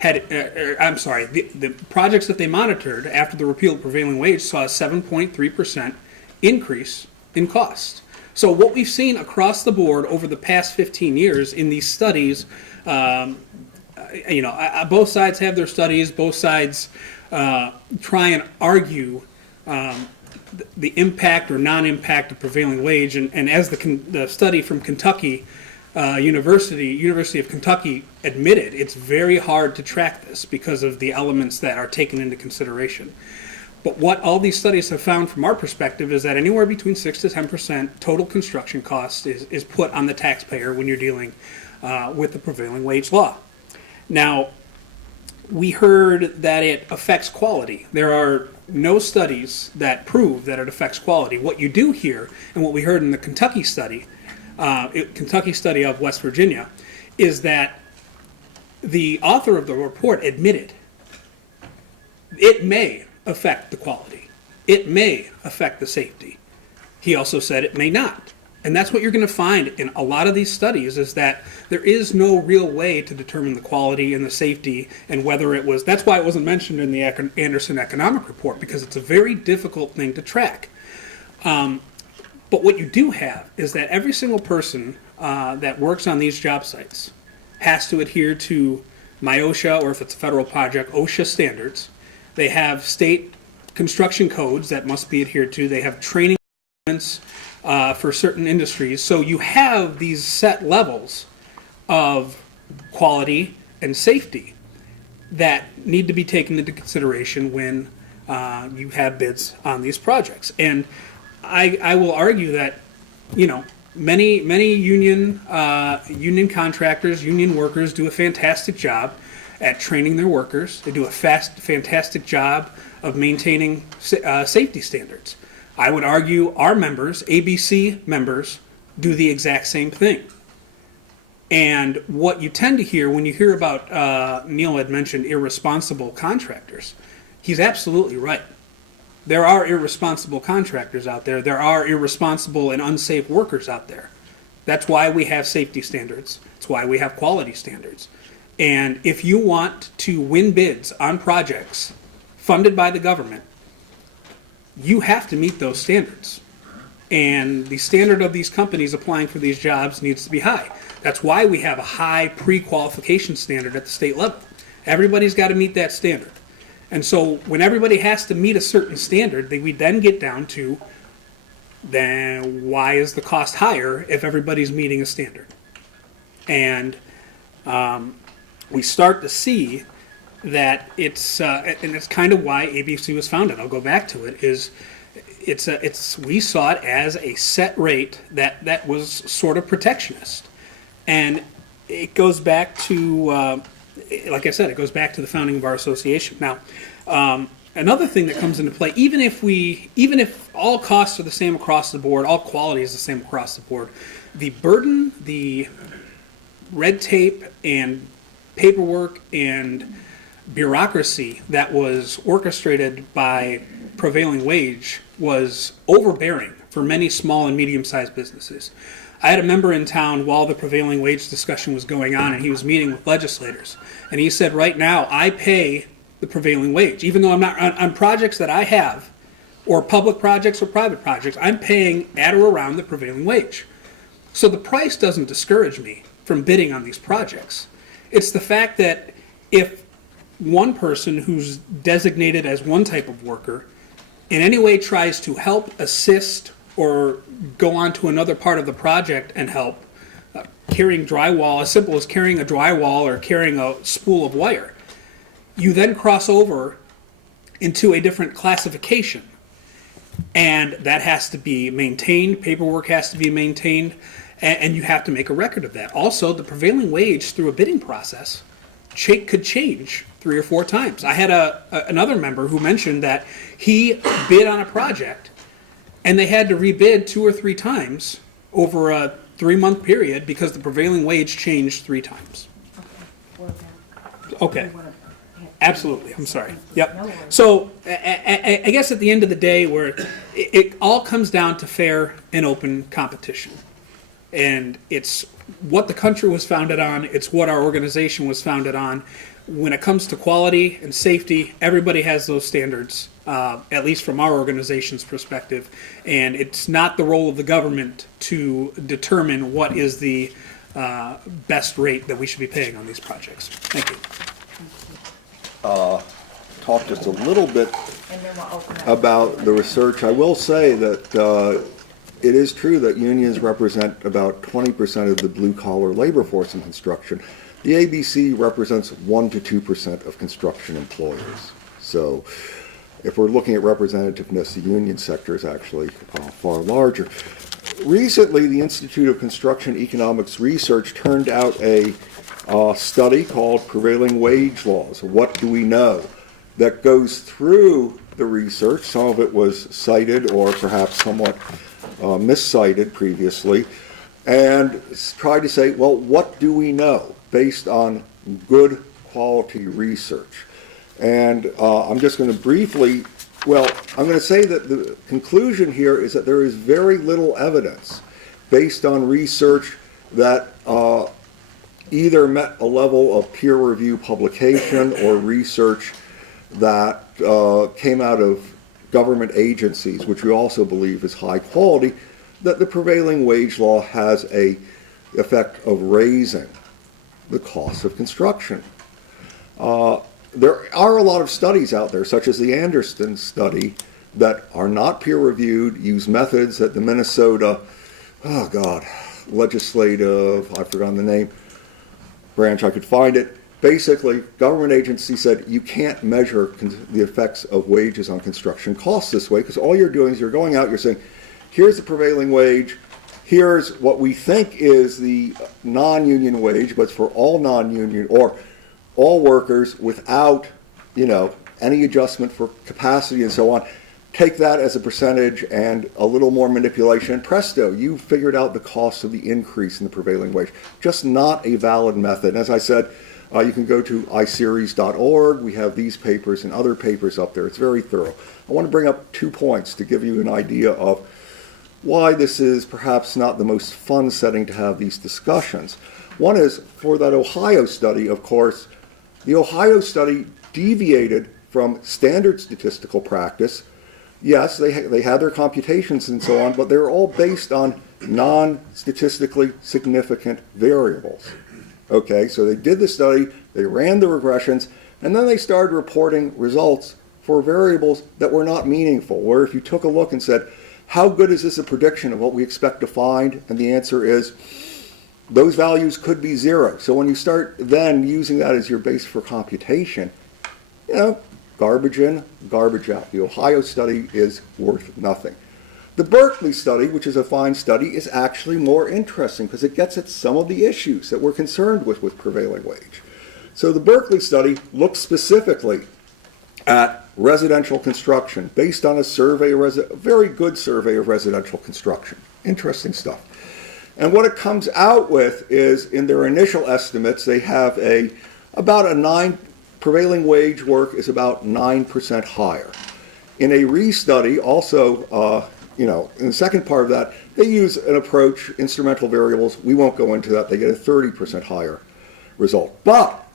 had, the projects that they monitored after the repeal of prevailing wage saw a 7.3% increase in cost. So what we've seen across the board over the past 15 years in these studies, both sides have their studies, both sides try and argue the impact or non-impact of prevailing wage, and as the study from Kentucky University of Kentucky admitted, it's very hard to track this because of the elements that are taken into consideration. But what all these studies have found from our perspective is that anywhere between 6 to 10% total construction cost is put on the taxpayer when you're dealing with the prevailing wage law. Now, we heard that it affects quality. There are no studies that prove that it affects quality. What you do hear, and what we heard in the Kentucky study of West Virginia, is that the author of the report admitted it may affect the quality. It may affect the safety. He also said it may not. And that's what you're going to find in a lot of these studies, is that there is no real way to determine the quality and the safety and whether it was. That's why it wasn't mentioned in the Anderson economic report, because it's a very difficult thing to track. But what you do have is that every single person that works on these job sites has to adhere to MIOSHA, or if it's a federal project, OSHA standards. They have state construction codes that must be adhered to. They have training requirements for certain industries. So you have these set levels of quality and safety that need to be taken into consideration when you have bids on these projects. And I will argue that, many union contractors, union workers do a fantastic job at training their workers. They do a fantastic job of maintaining safety standards. I would argue our members, ABC members, do the exact same thing. And what you tend to hear when you hear about, Neil had mentioned irresponsible contractors, he's absolutely right. There are irresponsible contractors out there. There are irresponsible and unsafe workers out there. That's why we have safety standards. That's why we have quality standards. And if you want to win bids on projects funded by the government, you have to meet those standards. And the standard of these companies applying for these jobs needs to be high. That's why we have a high pre-qualification standard at the state level. Everybody's got to meet that standard. And so when everybody has to meet a certain standard, we then get down to, then why is the cost higher if everybody's meeting a standard? And we start to see that and it's kind of why ABC was founded. I'll go back to it. We saw it as a set rate that was sort of protectionist, and it goes back to, like I said, it goes back to the founding of our association. Now, another thing that comes into play, even if all costs are the same across the board, all quality is the same across the board, the burden, the red tape and paperwork and bureaucracy that was orchestrated by prevailing wage was overbearing for many small and medium-sized businesses. I had a member in town while the prevailing wage discussion was going on, and he was meeting with legislators. And he said, right now, I pay the prevailing wage. Even though I'm not on projects that I have, or public projects or private projects, I'm paying at or around the prevailing wage. So the price doesn't discourage me. from bidding on these projects. It's the fact that if one person who's designated as one type of worker in any way tries to help, assist, or go on to another part of the project and help, carrying drywall, as simple as carrying a drywall or carrying a spool of wire, you then cross over into a different classification. And that has to be maintained, paperwork has to be maintained, and you have to make a record of that. Also, the prevailing wage through a bidding process could change 3 or 4 times. I had another member who mentioned that he bid on a project and they had to rebid 2 or 3 times over a 3-month period because the prevailing wage changed 3 times. Okay. Absolutely, I'm sorry. Yep. So I guess at the end of the day, where it all comes down to fair and open competition. And it's what the country was founded on, it's what our organization was founded on. When it comes to quality and safety, everybody has those standards, at least from our organization's perspective. And it's not the role of the government to determine what is the best rate that we should be paying on these projects. Thank you. Talk just a little bit about the research. I will say that it is true that unions represent about 20% of the blue-collar labor force in construction. The ABC represents 1 to 2% of construction employers. So if we're looking at representativeness, the union sector is actually far larger. Recently, the Institute of Construction Economics Research turned out a study called Prevailing Wage Laws. What do we know? That goes through the research. Some of it was cited or perhaps somewhat miscited previously, and tried to say, well, what do we know based on good quality research? And I'm just going to briefly, I'm going to say that the conclusion here is that there is very little evidence based on research that either met a level of peer review publication or research that came out of government agencies, which we also believe is high quality, that the prevailing wage law has a effect of raising the cost of construction. There are a lot of studies out there, such as the Anderson study, that are not peer reviewed, use methods that the Minnesota, legislative, I've forgotten the name, branch, I could find it. Basically, government agency said you can't measure the effects of wages on construction costs this way, because all you're doing is you're going out, you're saying, here's the prevailing wage, here's what we think is the non-union wage, but it's for all non-union or all workers without, any adjustment for capacity and so on. Take that as a percentage and a little more manipulation, and presto, you figured out the cost of the increase in the prevailing wage. Just not a valid method. As I said, you can go to iseries.org. We have these papers and other papers up there. It's very thorough. I want to bring up 2 points to give you an idea of why this is perhaps not the most fun setting to have these discussions. One is, for that Ohio study, of course, the Ohio study deviated from standard statistical practice. Yes, they had their computations and so on, but they were all based on non-statistically significant variables. Okay, so they did the study, they ran the regressions, and then they started reporting results for variables that were not meaningful, where if you took a look and said, how good is this a prediction of what we expect to find? And the answer is, those values could be 0. So when you start then using that as your base for computation, garbage in, garbage out. The Ohio study is worth nothing. The Berkeley study, which is a fine study, is actually more interesting because it gets at some of the issues that we're concerned with prevailing wage. So the Berkeley study looks specifically at residential construction based on a survey, a very good survey of residential construction. Interesting stuff. And what it comes out with is, in their initial estimates, they have prevailing wage work is about 9% higher. In a restudy, also, in the second part of that, they use an approach, instrumental variables. We won't go into that. They get a 30% higher result. But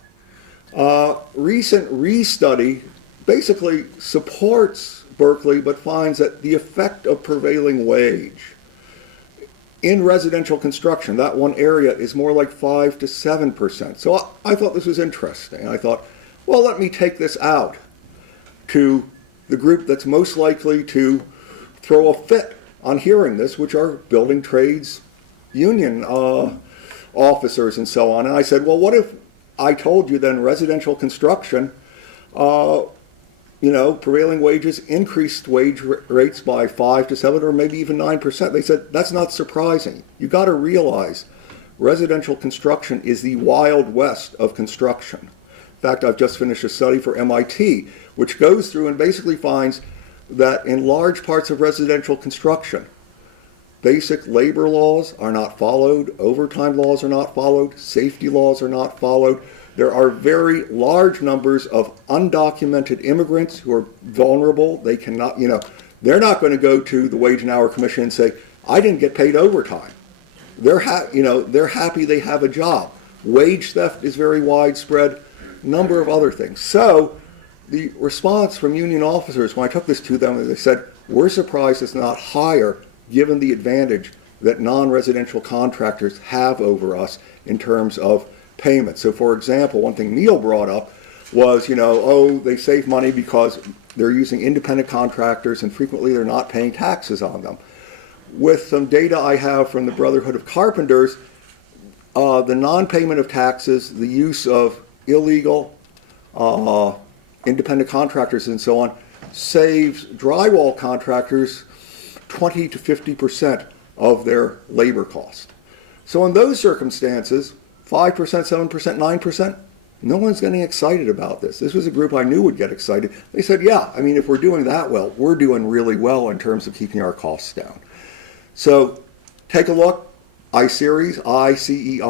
recent restudy basically supports Berkeley, but finds that the effect of prevailing wage in residential construction, that one area is more like 5 to 7%. So I thought this was interesting. I thought, well, let me take this out to the group that's most likely to throw a fit on hearing this, which are building trades union officers and so on. And I said, well, what if I told you then residential construction, prevailing wages increased wage rates by 5 to 7 or maybe even 9%. They said, that's not surprising. You got to realize residential construction is the Wild West of construction. In fact, I've just finished a study for MIT, which goes through and basically finds that in large parts of residential construction, basic labor laws are not followed, overtime laws are not followed, safety laws are not followed. There are very large numbers of undocumented immigrants who are vulnerable. They cannot, they're not going to go to the Wage and Hour Commission and say, I didn't get paid overtime. They're happy they have a job. Wage theft is very widespread, number of other things. So the response from union officers, when I took this to them, they said, we're surprised it's not higher given the advantage that non-residential contractors have over us in terms of payment. So for example, one thing Neil brought up was, they save money because they're using independent contractors and frequently they're not paying taxes on them. With some data I have from the Brotherhood of Carpenters, the non-payment of taxes, the use of illegal independent contractors and so on, saves drywall contractors 20 to 50% of their labor cost. So in those circumstances, 5%, 7%, 9%, no one's getting excited about this. This was a group I knew would get excited. They said, yeah, if we're doing that well, we're doing really well in terms of keeping our costs down. So take a look, iCeres, ICERES.org.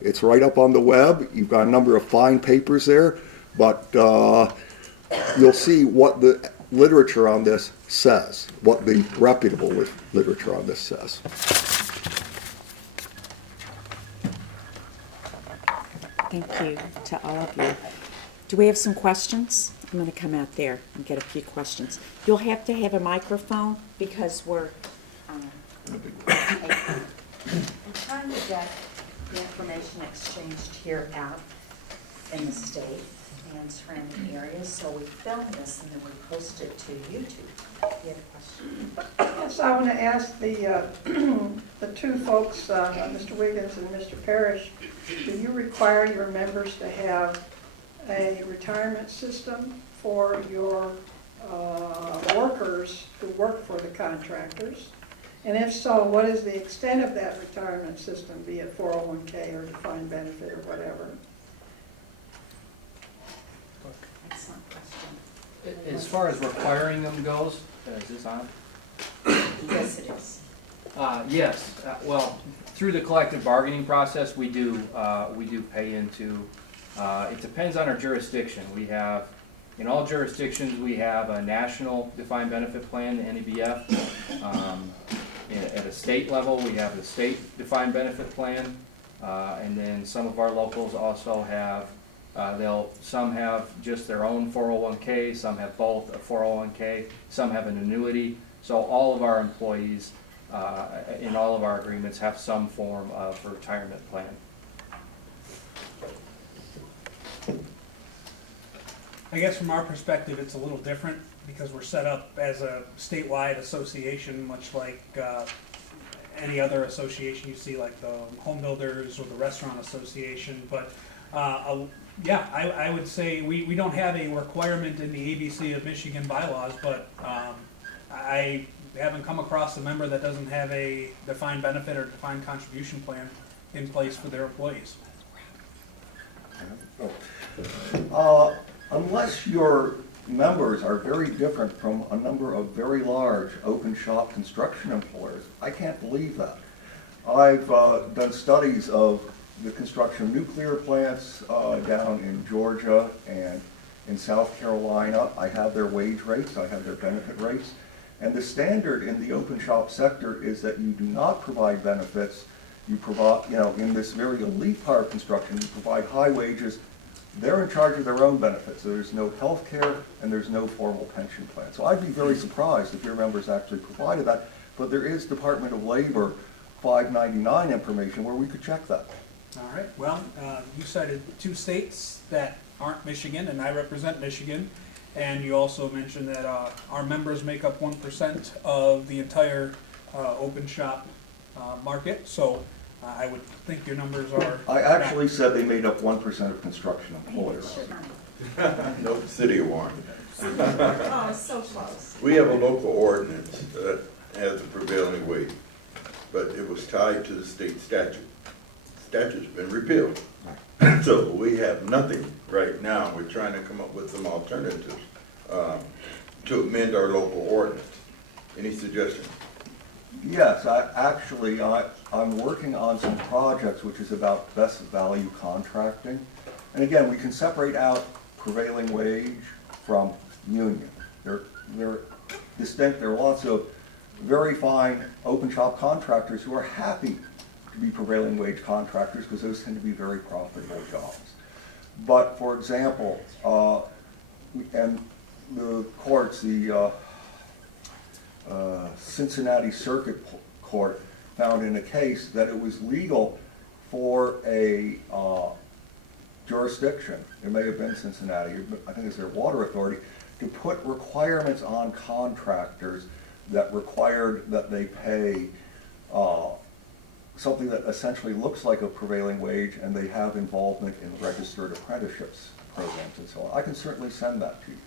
It's right up on the web. You've got a number of fine papers there, but you'll see what the literature on this says, what the reputable literature on this says. Thank you to all of you. Do we have some questions? I'm going to come out there and get a few questions. You'll have to have a microphone because we're trying to get the information exchanged here out in the state and surrounding areas. So we film this and then we post it to YouTube. You have a question? Yes, I want to ask the two folks, Mr. Wiggins and Mr. Parrish, do you require your members to have a retirement system for your workers who work for the contractors? And if so, what is the extent of that retirement system, be it 401k or defined benefit or whatever? Excellent question. As far as requiring them goes, is this on? Yes, it is. Yes. Well, through the collective bargaining process, we do pay into. It depends on our jurisdiction. We have, in all jurisdictions, we have a national defined benefit plan, the NEBF. At a state level, we have the state defined benefit plan, and then some of our locals also have. Some have just their own 401k, some have both a 401k, some have an annuity. So all of our employees in all of our agreements have some form of retirement plan. I guess from our perspective, it's a little different because we're set up as a statewide association, much like any other association you see, like the home builders or the restaurant association. But yeah, I would say we don't have a requirement in the ABC of Michigan bylaws, but I haven't come across a member that doesn't have a defined benefit or defined contribution plan in place for their employees. Unless your members are very different from a number of very large open shop construction employers, I can't believe that. I've done studies of the construction of nuclear plants down in Georgia and in South Carolina. I have their wage rates, I have their benefit rates. And the standard in the open shop sector is that you do not provide benefits. You provide, in this very elite part of construction, you provide high wages. They're in charge of their own benefits. There's no health care and there's no formal pension plan. So I'd be very surprised if your members actually provided that. but there is Department of Labor 599 information where we could check that. All right, well, you cited 2 states that aren't Michigan, and I represent Michigan. And you also mentioned that our members make up 1% of the entire open shop market. So I would think your numbers are. I actually said they made up 1% of construction employers. No, City of Warren. Oh, it's so close. We have a local ordinance that has a prevailing wage, but it was tied to the state statute. Statute's been repealed. So we have nothing right now. We're trying to come up with some alternatives to amend our local ordinance. Any suggestions? Yes, I'm working on some projects which is about best value contracting. And again, we can separate out prevailing wage from union. They're distinct. There are lots of very fine open shop contractors who are happy to be prevailing wage contractors because those tend to be very profitable jobs. But for example, and the courts, the Cincinnati Circuit Court found in a case that it was legal for a jurisdiction, it may have been Cincinnati, I think it's their water authority, to put requirements on contractors that required that they pay something that essentially looks like a prevailing wage, and they have involvement in registered apprenticeships programs and so on. I can certainly send that to you.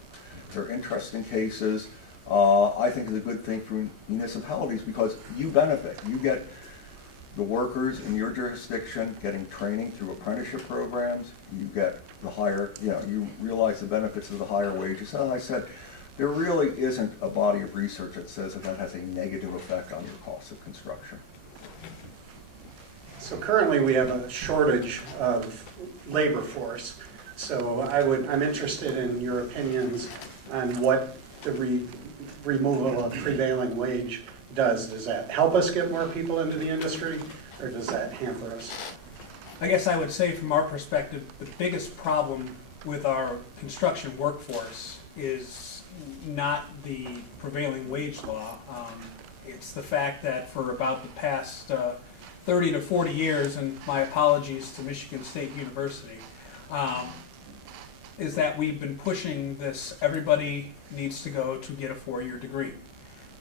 They're interesting cases. I think it's a good thing for municipalities because you benefit. You get the workers in your jurisdiction getting training through apprenticeship programs. You get the higher, you realize the benefits of the higher wages. And as I said, there really isn't a body of research that says that has a negative effect on your cost of construction. So currently we have a shortage of labor force. So I'm interested in your opinions on what the removal of prevailing wage does. Does that help us get more people into the industry, or does that hamper us? I guess I would say from our perspective, the biggest problem with our construction workforce is not the prevailing wage law. It's the fact that for about the past 30 to 40 years, and my apologies to Michigan State University, is that we've been pushing this, everybody needs to go to get a 4-year degree.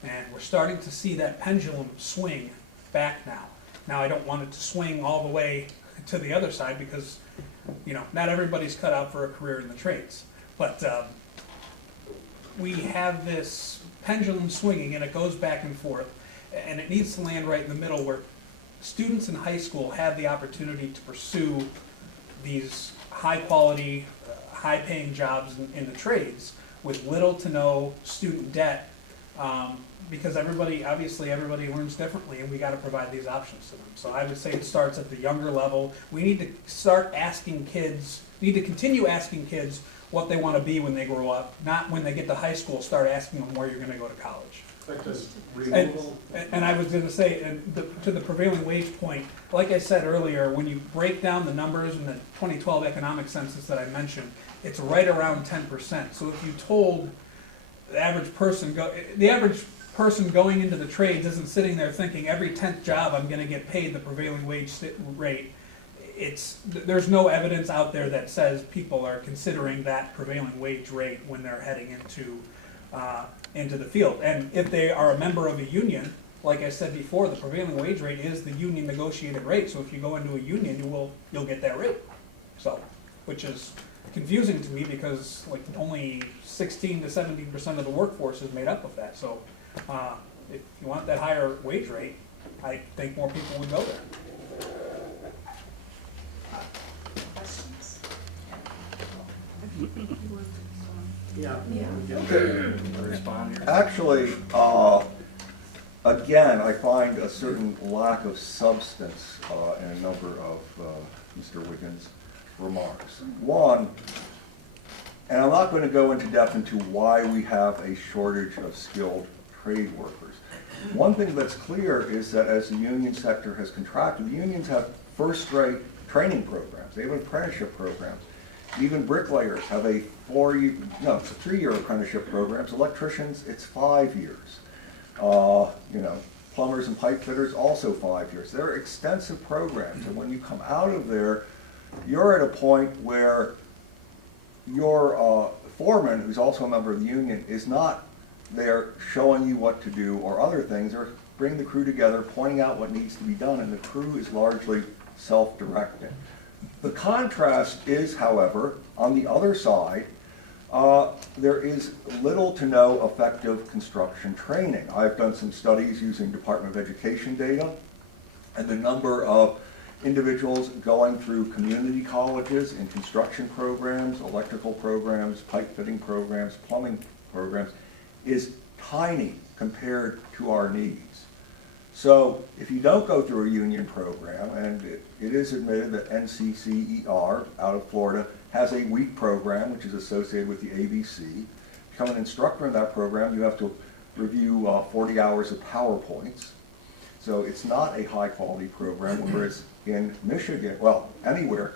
And we're starting to see that pendulum swing back now. Now, I don't want it to swing all the way to the other side because, not everybody's cut out for a career in the trades. But we have this pendulum swinging, and it goes back and forth. And it needs to land right in the middle where students in high school have the opportunity to pursue these high-quality, high-paying jobs in the trades with little to no student debt, because obviously everybody learns differently, and we got to provide these options to them. So I would say it starts at the younger level. We need to continue asking kids what they want to be when they grow up, not when they get to high school, start asking them where you're going to go to college. And I was going to say, to the prevailing wage point, like I said earlier, when you break down the numbers in the 2012 economic census that I mentioned, it's right around 10%. So if you told the average person going into the trades isn't sitting there thinking every 10th job I'm going to get paid the prevailing wage rate, there's no evidence out there that says people are considering that prevailing wage rate when they're heading into the field. And if they are a member of a union, like I said before, the prevailing wage rate is the union negotiated rate. So if you go into a union, you'll get that rate. So, which is confusing to me because like only 16 to 17% of the workforce is made up of that. So if you want that higher wage rate, I think more people would go there. Questions? Actually, again, I find a certain lack of substance in a number of Mr. Wiggins' remarks. One, and I'm not going to go into depth into why we have a shortage of skilled trade workers. One thing that's clear is that as the union sector has contracted, the unions have first-rate training programs. They have apprenticeship programs. Even bricklayers have a 3-year apprenticeship programs. Electricians, it's 5 years. plumbers and pipe fitters, also 5 years. There are extensive programs, and when you come out of there, you're at a point where your foreman, who's also a member of the union, is not there showing you what to do or other things. They're bringing the crew together, pointing out what needs to be done, and the crew is largely self-directed. The contrast is, however, on the other side, there is little to no effective construction training. I've done some studies using Department of Education data, and the number of individuals going through community colleges in construction programs, electrical programs, pipe fitting programs, plumbing programs is tiny compared to our needs. So if you don't go through a union program, and it is admitted that NCCER out of Florida has a week program which is associated with the ABC. Become an instructor in that program, you have to review 40 hours of PowerPoints. So it's not a high quality program, whereas in Michigan, well, anywhere,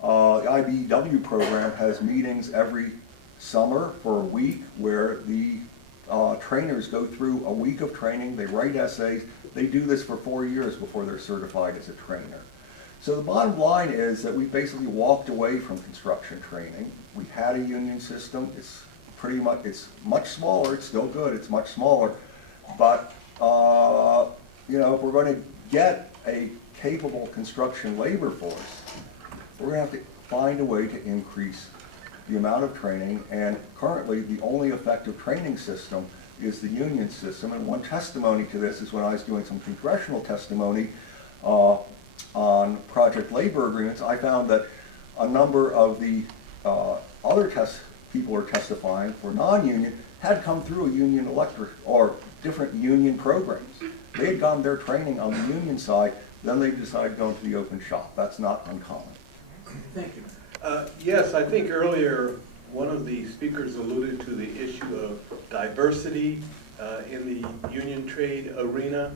the IBEW program has meetings every summer for a week where the trainers go through a week of training, they write essays, they do this for 4 years before they're certified as a trainer. So the bottom line is that we basically walked away from construction training. We had a union system, it's pretty much, it's much smaller, it's still good, it's much smaller, but you know, if we're going to get a capable construction labor force, we're going to have to find a way to increase the amount of training, and currently the only effective training system is the union system. And one testimony to this is when I was doing some congressional testimony on project labor agreements, I found that a number of the other people who are testifying for non-union had come through a union electric or different union programs. They had gotten their training on the union side, then they decided to go into the open shop. That's not uncommon. Thank you. Yes, I think earlier one of the speakers alluded to the issue of diversity in the union trade arena,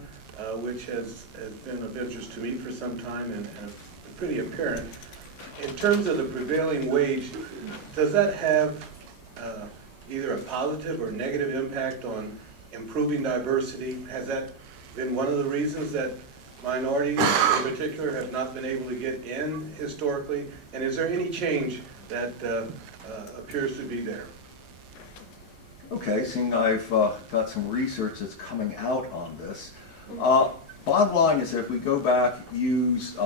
which has been of interest to me for some time and pretty apparent. In terms of the prevailing wage, does that have either a positive or negative impact on improving diversity? Has that been one of the reasons that minorities in particular have not been able to get in historically? And is there any change that appears to be there? Okay, seeing I've got some research that's coming out on this. Bottom line is that if we go back, use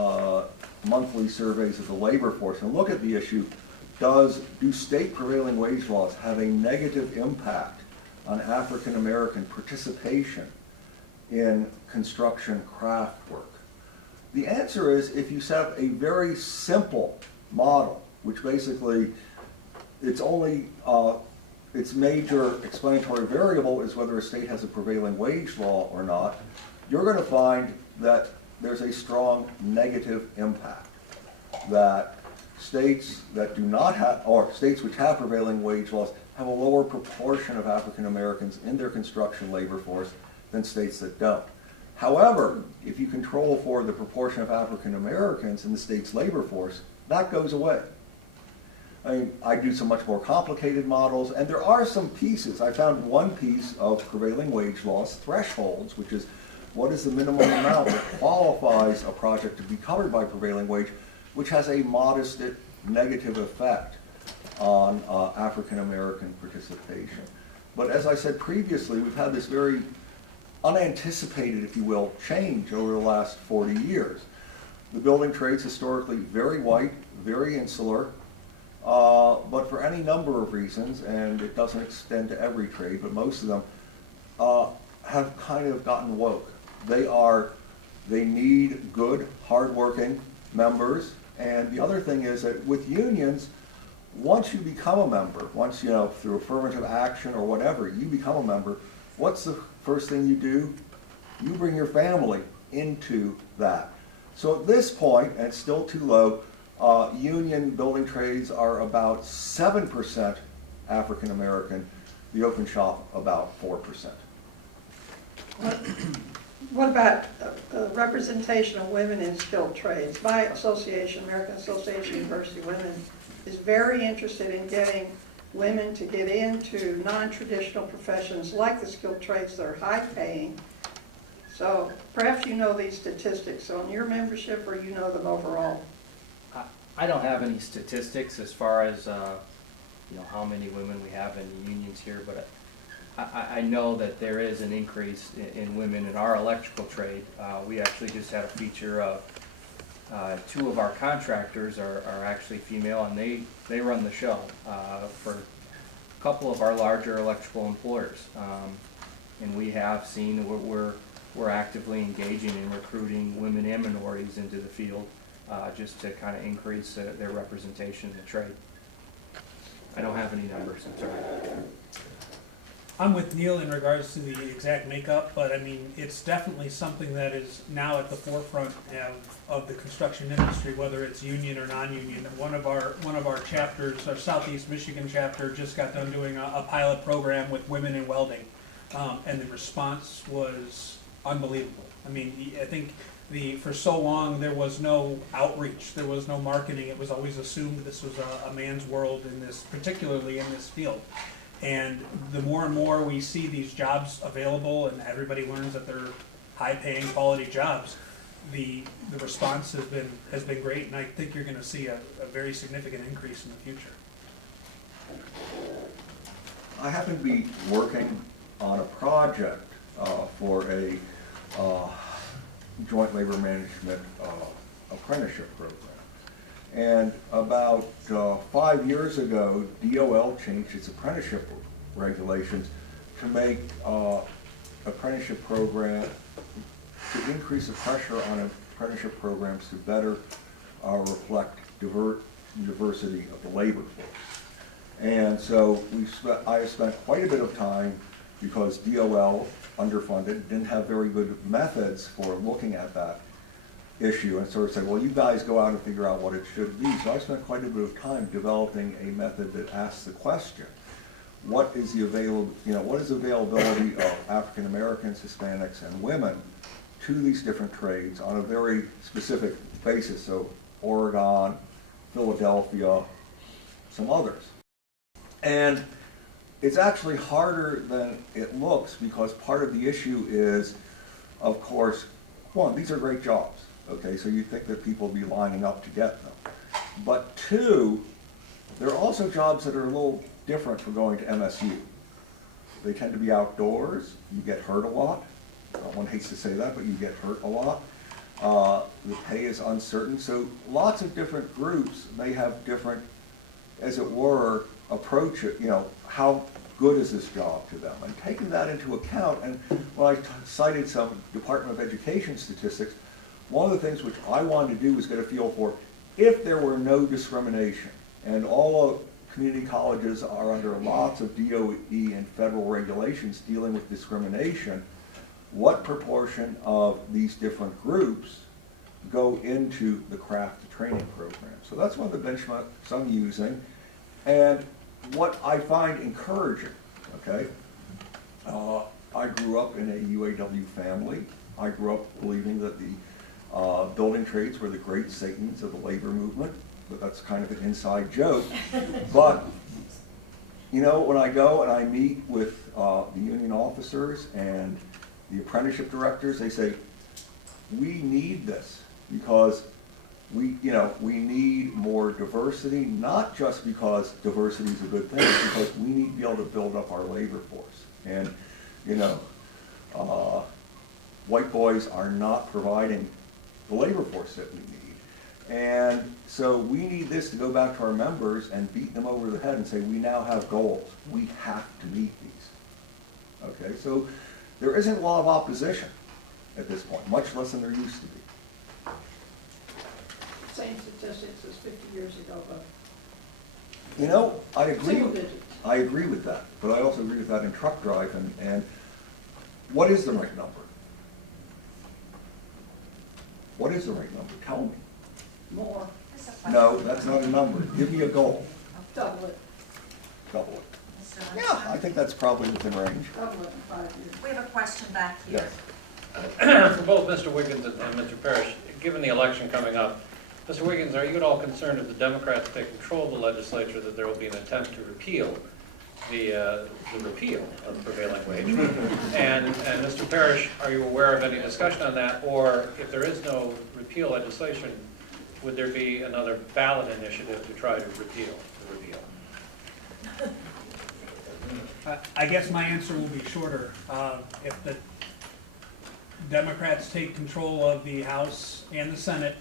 monthly surveys of the labor force and look at the issue, do state prevailing wage laws have a negative impact on African American participation in construction craft work? The answer is, if you set up a very simple model, which basically its only its major explanatory variable is whether a state has a prevailing wage law or not, you're going to find that there's a strong negative impact. That states that do not have, or states which have prevailing wage laws, have a lower proportion of African Americans in their construction labor force than states that don't. However, if you control for the proportion of African Americans in the state's labor force, that goes away. I mean, I do some much more complicated models, and there are some pieces. I found one piece of prevailing wage laws, thresholds, which is what is the minimum amount that qualifies a project to be covered by prevailing wage, which has a modest negative effect on African American participation. But as I said previously, we've had this very unanticipated, if you will, change over the last 40 years. The building trade's historically very white, very insular, but for any number of reasons, and it doesn't extend to every trade, but most of them have kind of gotten woke. They need good, hardworking members, and the other thing is that with unions, once you become a member, once, you know, through affirmative action or whatever, you become a member, what's the first thing you do? You bring your family into that. So at this point, and it's still too low, union building trades are about 7% African American, the open shop about 4%. What about representation of women in skilled trades? My association, American Association of University Women, is very interested in getting women to get into non-traditional professions like the skilled trades that are high-paying, So perhaps you know these statistics on your membership, or you know them overall? I don't have any statistics as far as how many women we have in the unions here, but I know that there is an increase in women in our electrical trade. We actually just had a feature of 2 of our contractors are actually female, and they run the show for a couple of our larger electrical employers. And we have seen we're actively engaging in recruiting women and minorities into the field just to kind of increase their representation in the trade. I don't have any numbers, I'm sorry. I'm with Neil in regards to the exact makeup, but I mean, it's definitely something that is now at the forefront of the construction industry, whether it's union or non-union. One of our chapters, our Southeast Michigan chapter, just got done doing a pilot program with women in welding, and the response was unbelievable. I mean, I think for so long there was no outreach, there was no marketing. It was always assumed this was a man's world in this, particularly in this field. And the more and more we see these jobs available and everybody learns that they're high-paying, quality jobs, the response has been great, and I think you're going to see a very significant increase in the future. I happen to be working on a project for a joint labor management apprenticeship program. And about 5 years ago, DOL changed its apprenticeship regulations to make apprenticeship program, to increase the pressure on apprenticeship programs to better reflect diversity of the labor force. And so I have spent quite a bit of time, because DOL, underfunded, didn't have very good methods for looking at that issue, and sort of say, well, you guys go out and figure out what it should be. So I spent quite a bit of time developing a method that asks the question: what is the availability of African Americans, Hispanics, and women to these different trades on a very specific basis? So Oregon, Philadelphia, some others. And it's actually harder than it looks, because part of the issue is, of course, one, these are great jobs. Okay, so you think that people will be lining up to get them. But 2, there are also jobs that are a little different from going to MSU. They tend to be outdoors. You get hurt a lot. One hates to say that, but you get hurt a lot. The pay is uncertain. So lots of different groups may have different, as it were, approach it, how good is this job to them? And taking that into account, and when I cited some Department of Education statistics, one of the things which I wanted to do was get a feel for, if there were no discrimination, and all of community colleges are under lots of DOE and federal regulations dealing with discrimination, what proportion of these different groups go into the craft training program? So that's one of the benchmarks I'm using. And what I find encouraging, okay, I grew up in a UAW family. I grew up believing that the building trades were the great Satans of the labor movement, but that's kind of an inside joke. But, when I go and I meet with the union officers and the apprenticeship directors, they say, we need this, because we need more diversity, not just because diversity is a good thing, because we need to be able to build up our labor force. And, white boys are not providing the labor force that we need. And so we need this to go back to our members and beat them over the head and say, we now have goals. We have to meet these. Okay, so there isn't a lot of opposition at this point, much less than there used to be. Same statistics as 50 years ago, but I agree. single digits. I agree with that, but I also agree with that in truck drive. And what is the right number? What is the right number? Tell me. More, No, that's not a number. Give me a goal. double it, Double it. Yeah, I think that's probably within range. double it in 5 years. We have a question back here. Yes. For both Mr. Wiggins and Mr. Parrish, given the election coming up, Mr. Wiggins, are you at all concerned if the Democrats take control of the legislature that there will be an attempt to repeal the repeal of prevailing wage. And Mr. Parrish, are you aware of any discussion on that? Or if there is no repeal legislation, would there be another ballot initiative to try to repeal the repeal? I guess my answer will be shorter. If the Democrats take control of the House and the Senate,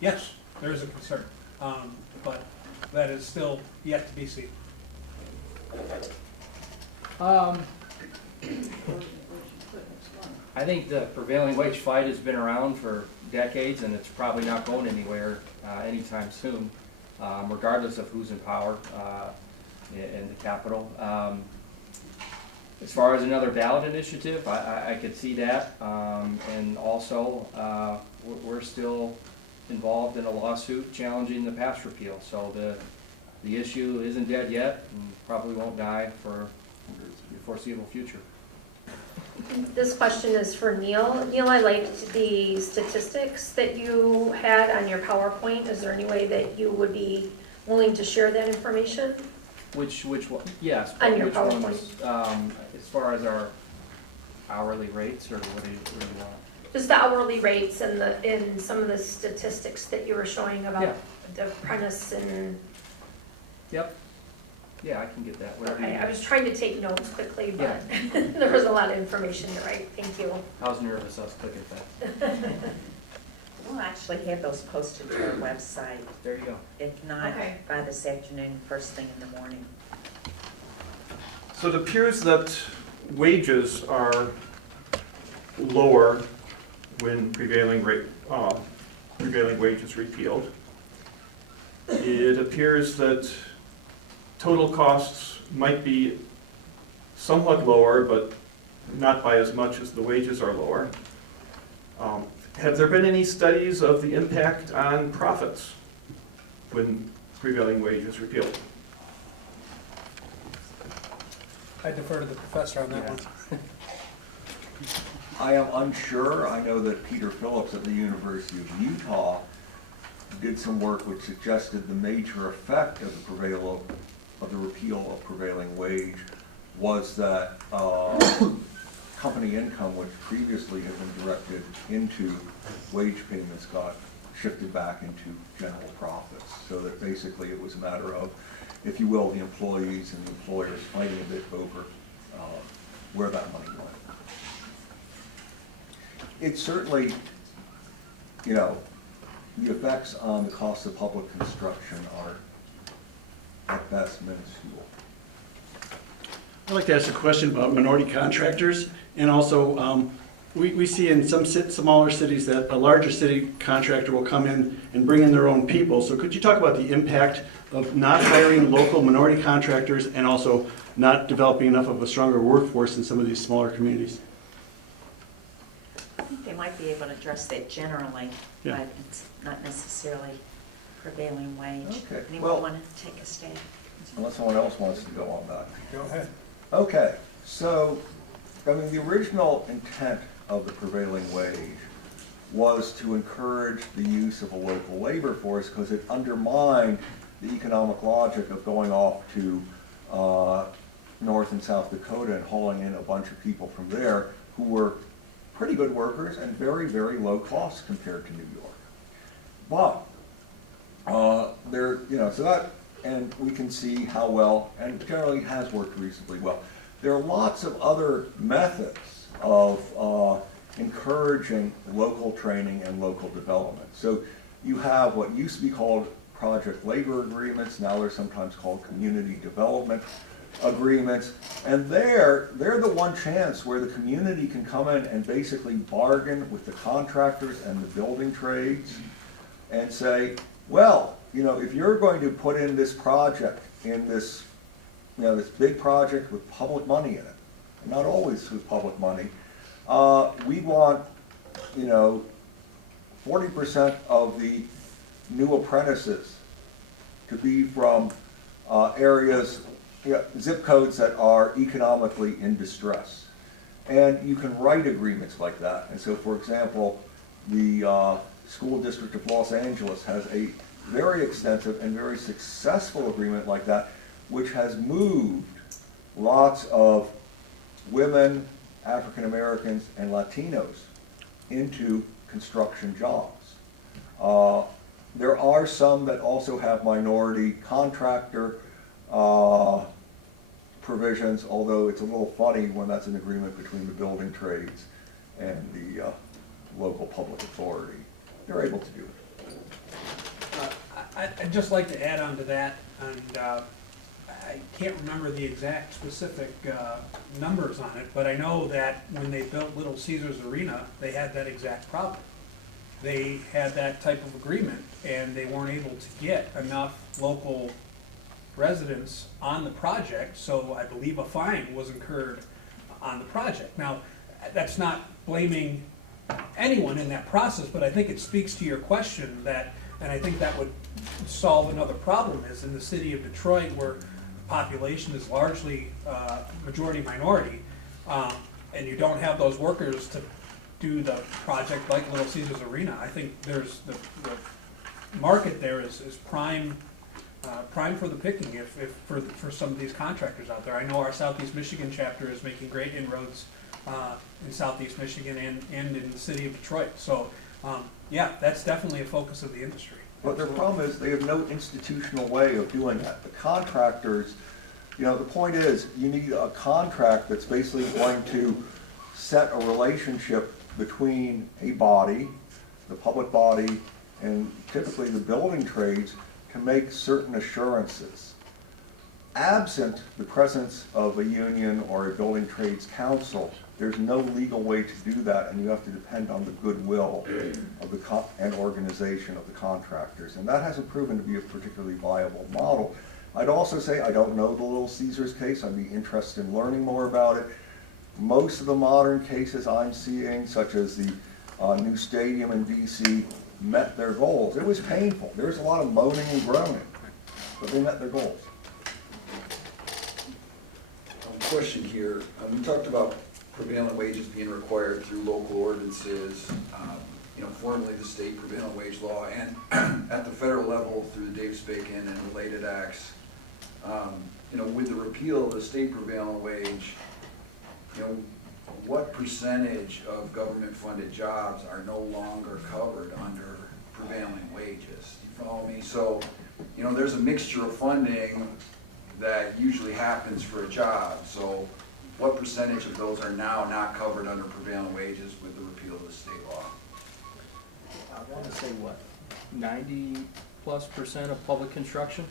yes, there is a concern. But that is still yet to be seen. I think the prevailing wage fight has been around for decades, and it's probably not going anywhere anytime soon, regardless of who's in power in the Capitol. As far as another ballot initiative, I could see that, and also we're still involved in a lawsuit challenging the past repeal, so the issue isn't dead yet, and probably won't die for the foreseeable future. This question is for Neil. Neil, I liked the statistics that you had on your PowerPoint. Is there any way that you would be willing to share that information? Which one? Yes. On your which one PowerPoint. was, as far as our hourly rates, or what do you want? Just the hourly rates and some of the statistics that you were showing about Yeah. the apprentice and. Yep. Yeah, I can get that. Whatever Okay, you I want. was trying to take notes quickly, but there was a lot of information to write. Thank you. I was nervous. I was clicking fast. We'll actually have those posted to our website, There you go. if not Okay. by this afternoon, first thing in the morning. So it appears that wages are lower when prevailing wage is repealed. It appears that total costs might be somewhat lower, but not by as much as the wages are lower. Have there been any studies of the impact on profits when prevailing wage is repealed? I defer to the professor on that Yeah. one. I am unsure. I know that Peter Phillips at the University of Utah did some work which suggested the major effect of the repeal of prevailing wage was that company income, which previously had been directed into wage payments, got shifted back into general profits. So that basically it was a matter of, if you will, the employees and the employers fighting a bit over where that money went. It's certainly, the effects on the cost of public construction are at best minuscule. I'd like to ask a question about minority contractors, and also we see in some smaller cities that a larger city contractor will come in and bring in their own people. So could you talk about the impact of not hiring local minority contractors and also not developing enough of a stronger workforce in some of these smaller communities? I think they might be able to address that generally, Yeah. but it's not necessarily prevailing wage. Okay, Anyone well- want to take a stab? Unless someone else wants to go on that. Go ahead. Okay, so, the original intent of the prevailing wage was to encourage the use of a local labor force because it undermined the economic logic of going off to North and South Dakota and hauling in a bunch of people from there who were pretty good workers and very, very low cost compared to New York. But, and we can see how well, and generally has worked reasonably well. There are lots of other methods of encouraging local training and local development. So you have what used to be called project labor agreements, now they're sometimes called community development agreements, and they're the one chance where the community can come in and basically bargain with the contractors and the building trades and say, well, if you're going to put in this project, in this, this big project with public money in it, not always with public money, we want, 40% of the new apprentices to be from areas, zip codes that are economically in distress. And you can write agreements like that. And so, for example, the School District of Los Angeles has a very extensive and very successful agreement like that, which has moved lots of women, African Americans, and Latinos into construction jobs. There are some that also have minority contractor provisions, although it's a little funny when that's an agreement between the building trades and the local public authority. They're able to do it. I'd just like to add on to that, and I can't remember the exact specific numbers on it, but I know that when they built Little Caesars Arena, they had that exact problem. They had that type of agreement, and they weren't able to get enough local residents on the project, so I believe a fine was incurred on the project. Now, that's not blaming anyone in that process, but I think it speaks to your question that, and I think that would solve another problem, is in the city of Detroit, where the population is largely majority minority, and you don't have those workers to do the project like Little Caesars Arena. I think there's the market there is prime for the picking if for some of these contractors out there. I know our Southeast Michigan chapter is making great inroads in Southeast Michigan and in the city of Detroit. So yeah, that's definitely a focus of the industry. But their problem is they have no institutional way of doing that. The contractors, you know, the point is you need a contract that's basically going to set a relationship between a body, the public body, and typically the building trades to make certain assurances. Absent the presence of a union or a building trades council, there's no legal way to do that, and you have to depend on the goodwill of the and organization of the contractors. And that hasn't proven to be a particularly viable model. I'd also say I don't know the Little Caesars case. I'd be interested in learning more about it. Most of the modern cases I'm seeing, such as the new stadium in DC, met their goals. It was painful. There was a lot of moaning and groaning, but they met their goals. Question here. We talked about prevailing wages being required through local ordinances, formerly the state prevailing wage law, and at the federal level through the Davis-Bacon and related acts. With the repeal of the state prevailing wage, what percentage of government-funded jobs are no longer covered under prevailing wages? You follow me? So, there's a mixture of funding that usually happens for a job. So, what percentage of those are now not covered under prevailing wages with the repeal of the state law? I want to say what, 90+% of public construction?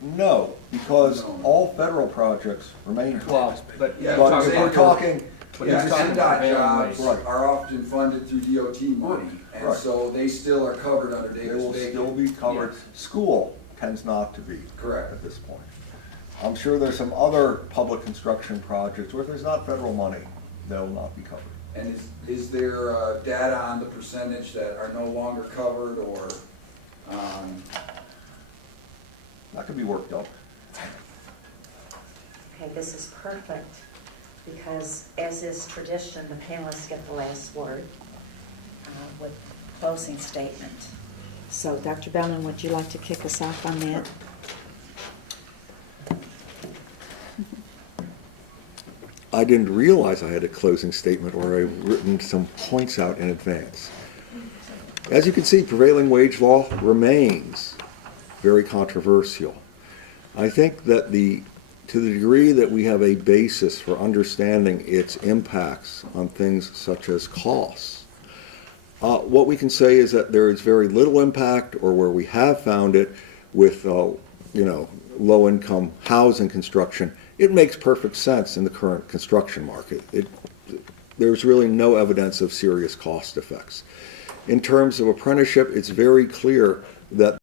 No, because all federal projects remain. Well, but Yeah, But if we're talking, NDOT jobs Right. are often funded through DOT money, and Right. so they still are covered under they will Davis-Bacon. still be covered. School tends not to be. Correct. At this point. I'm sure there's some other public construction projects where there's not federal money, they'll not be covered. And is there data on the percentage that are no longer covered, or? That could be worked out. Okay, this is perfect, because as is tradition, the panelists get the last word with closing statement. So Dr. Bellman, would you like to kick us off on that? I didn't realize I had a closing statement or I've written some points out in advance. As you can see, prevailing wage law remains very controversial. I think that to the degree that we have a basis for understanding its impacts on things such as costs, what we can say is that there is very little impact, or where we have found it with low-income housing construction, it makes perfect sense in the current construction market. There's really no evidence of serious cost effects. In terms of apprenticeship, it's very clear that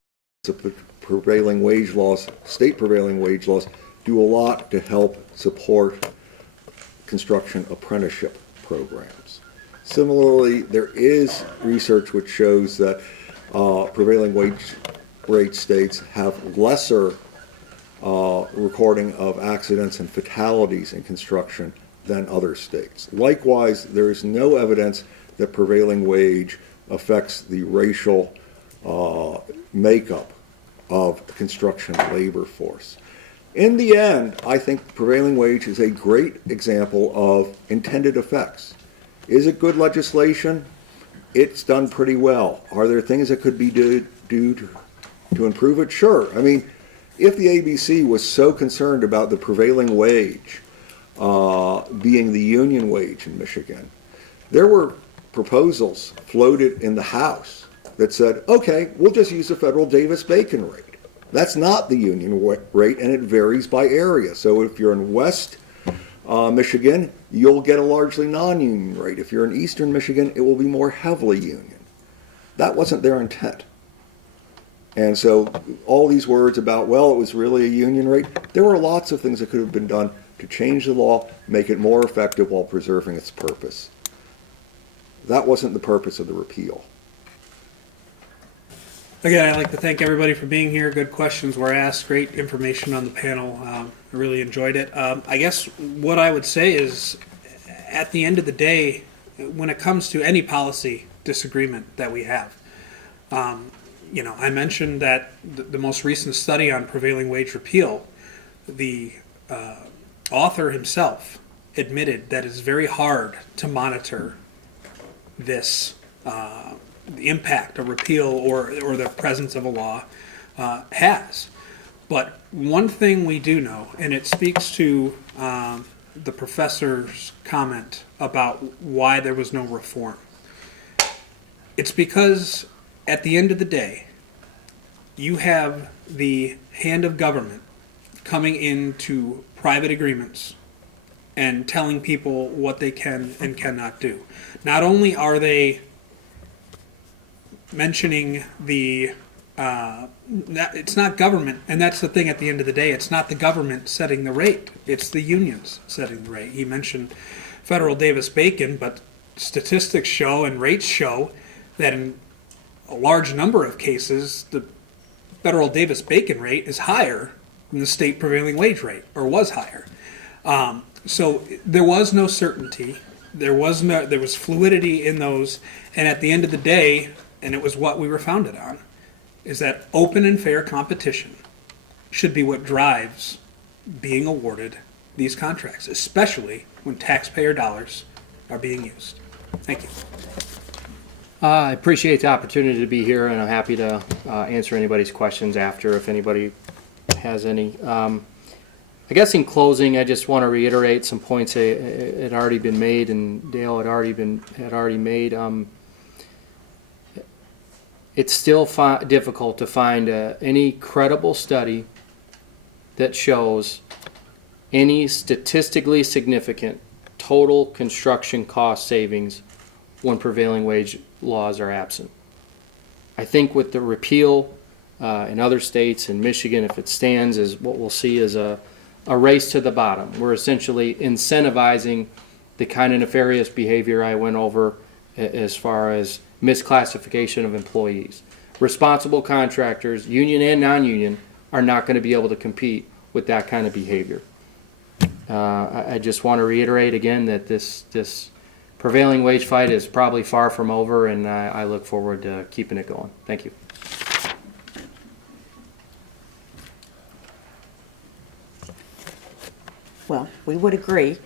the prevailing wage laws, state prevailing wage laws, do a lot to help support construction apprenticeship programs. Similarly, there is research which shows that prevailing wage rate states have lesser recording of accidents and fatalities in construction than other states. Likewise, there is no evidence that prevailing wage affects the racial makeup of the construction labor force. In the end, I think prevailing wage is a great example of intended effects. Is it good legislation? It's done pretty well. Are there things that could be do to improve it? Sure. I mean, if the ABC was so concerned about the prevailing wage being the union wage in Michigan, there were proposals floated in the House that said, okay, we'll just use the federal Davis-Bacon rate. That's not the union rate, and it varies by area. So if you're in West Michigan, you'll get a largely non-union rate. If you're in Eastern Michigan, it will be more heavily union. That wasn't their intent. And so all these words about, well, it was really a union rate, there were lots of things that could have been done to change the law, make it more effective while preserving its purpose. That wasn't the purpose of the repeal. Again, I'd like to thank everybody for being here. Good questions were asked. Great information on the panel. I really enjoyed it. I guess what I would say is, at the end of the day, when it comes to any policy disagreement that we have, I mentioned that the most recent study on prevailing wage repeal, the author himself admitted that it's very hard to monitor this the impact a repeal or the presence of a law has. But one thing we do know, and it speaks to the professor's comment about why there was no reform. It's because at the end of the day, you have the hand of government coming into private agreements and telling people what they can and cannot do. Not only are they mentioning it's not government, and that's the thing at the end of the day, it's not the government setting the rate, it's the unions setting the rate. He mentioned federal Davis-Bacon, but statistics show and rates show that in a large number of cases, the federal Davis-Bacon rate is higher than the state prevailing wage rate, or was higher. So there was no certainty, there was fluidity in those, and at the end of the day, and it was what we were founded on, is that open and fair competition should be what drives being awarded these contracts, especially when taxpayer dollars are being used. Thank you. I appreciate the opportunity to be here, and I'm happy to answer anybody's questions after, if anybody has any. I guess in closing, I just want to reiterate some points that had already been made, and Dale had already made. It's still difficult to find any credible study that shows any statistically significant total construction cost savings when prevailing wage laws are absent. I think with the repeal in other states, in Michigan, if it stands, is what we'll see is a race to the bottom. We're essentially incentivizing the kind of nefarious behavior I went over as far as misclassification of employees. Responsible contractors, union and non-union, are not going to be able to compete with that kind of behavior. I just want to reiterate again that this prevailing wage fight is probably far from over, and I look forward to keeping it going. Thank you. Well, we would agree.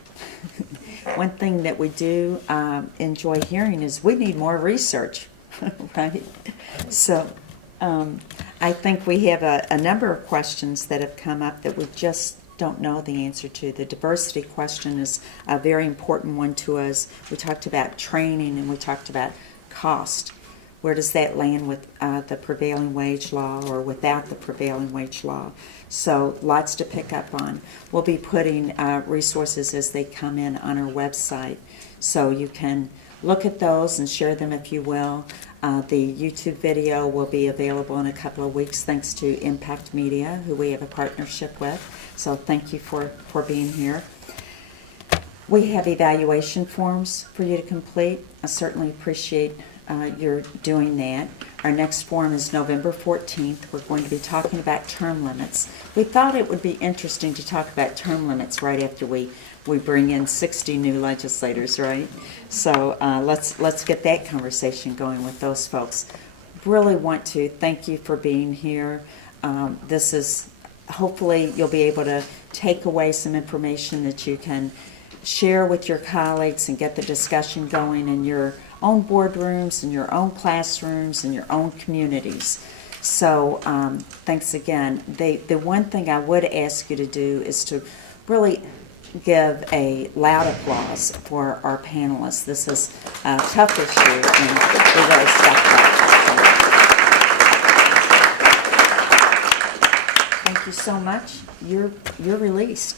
One thing that we do enjoy hearing is we need more research, right? So I think we have a number of questions that have come up that we just don't know the answer to. The diversity question is a very important one to us. We talked about training and we talked about cost. Where does that land with the prevailing wage law or without the prevailing wage law? So lots to pick up on. We'll be putting resources as they come in on our website, so you can look at those and share them if you will. The YouTube video will be available in a couple of weeks thanks to Impact Media, who we have a partnership with. So thank you for being here. We have evaluation forms for you to complete. I certainly appreciate you're doing that. Our next forum is November 14th. We're going to be talking about term limits. We thought it would be interesting to talk about term limits right after we bring in 60 new legislators, right? So let's get that conversation going with those folks. Really want to thank you for being here. This is hopefully you'll be able to take away some information that you can share with your colleagues and get the discussion going in your own boardrooms, in your own classrooms, in your own communities. So thanks again. The one thing I would ask you to do is to really give a loud applause for our panelists. This is a tough issue, and they really stepped up. Thank you so much. You're released.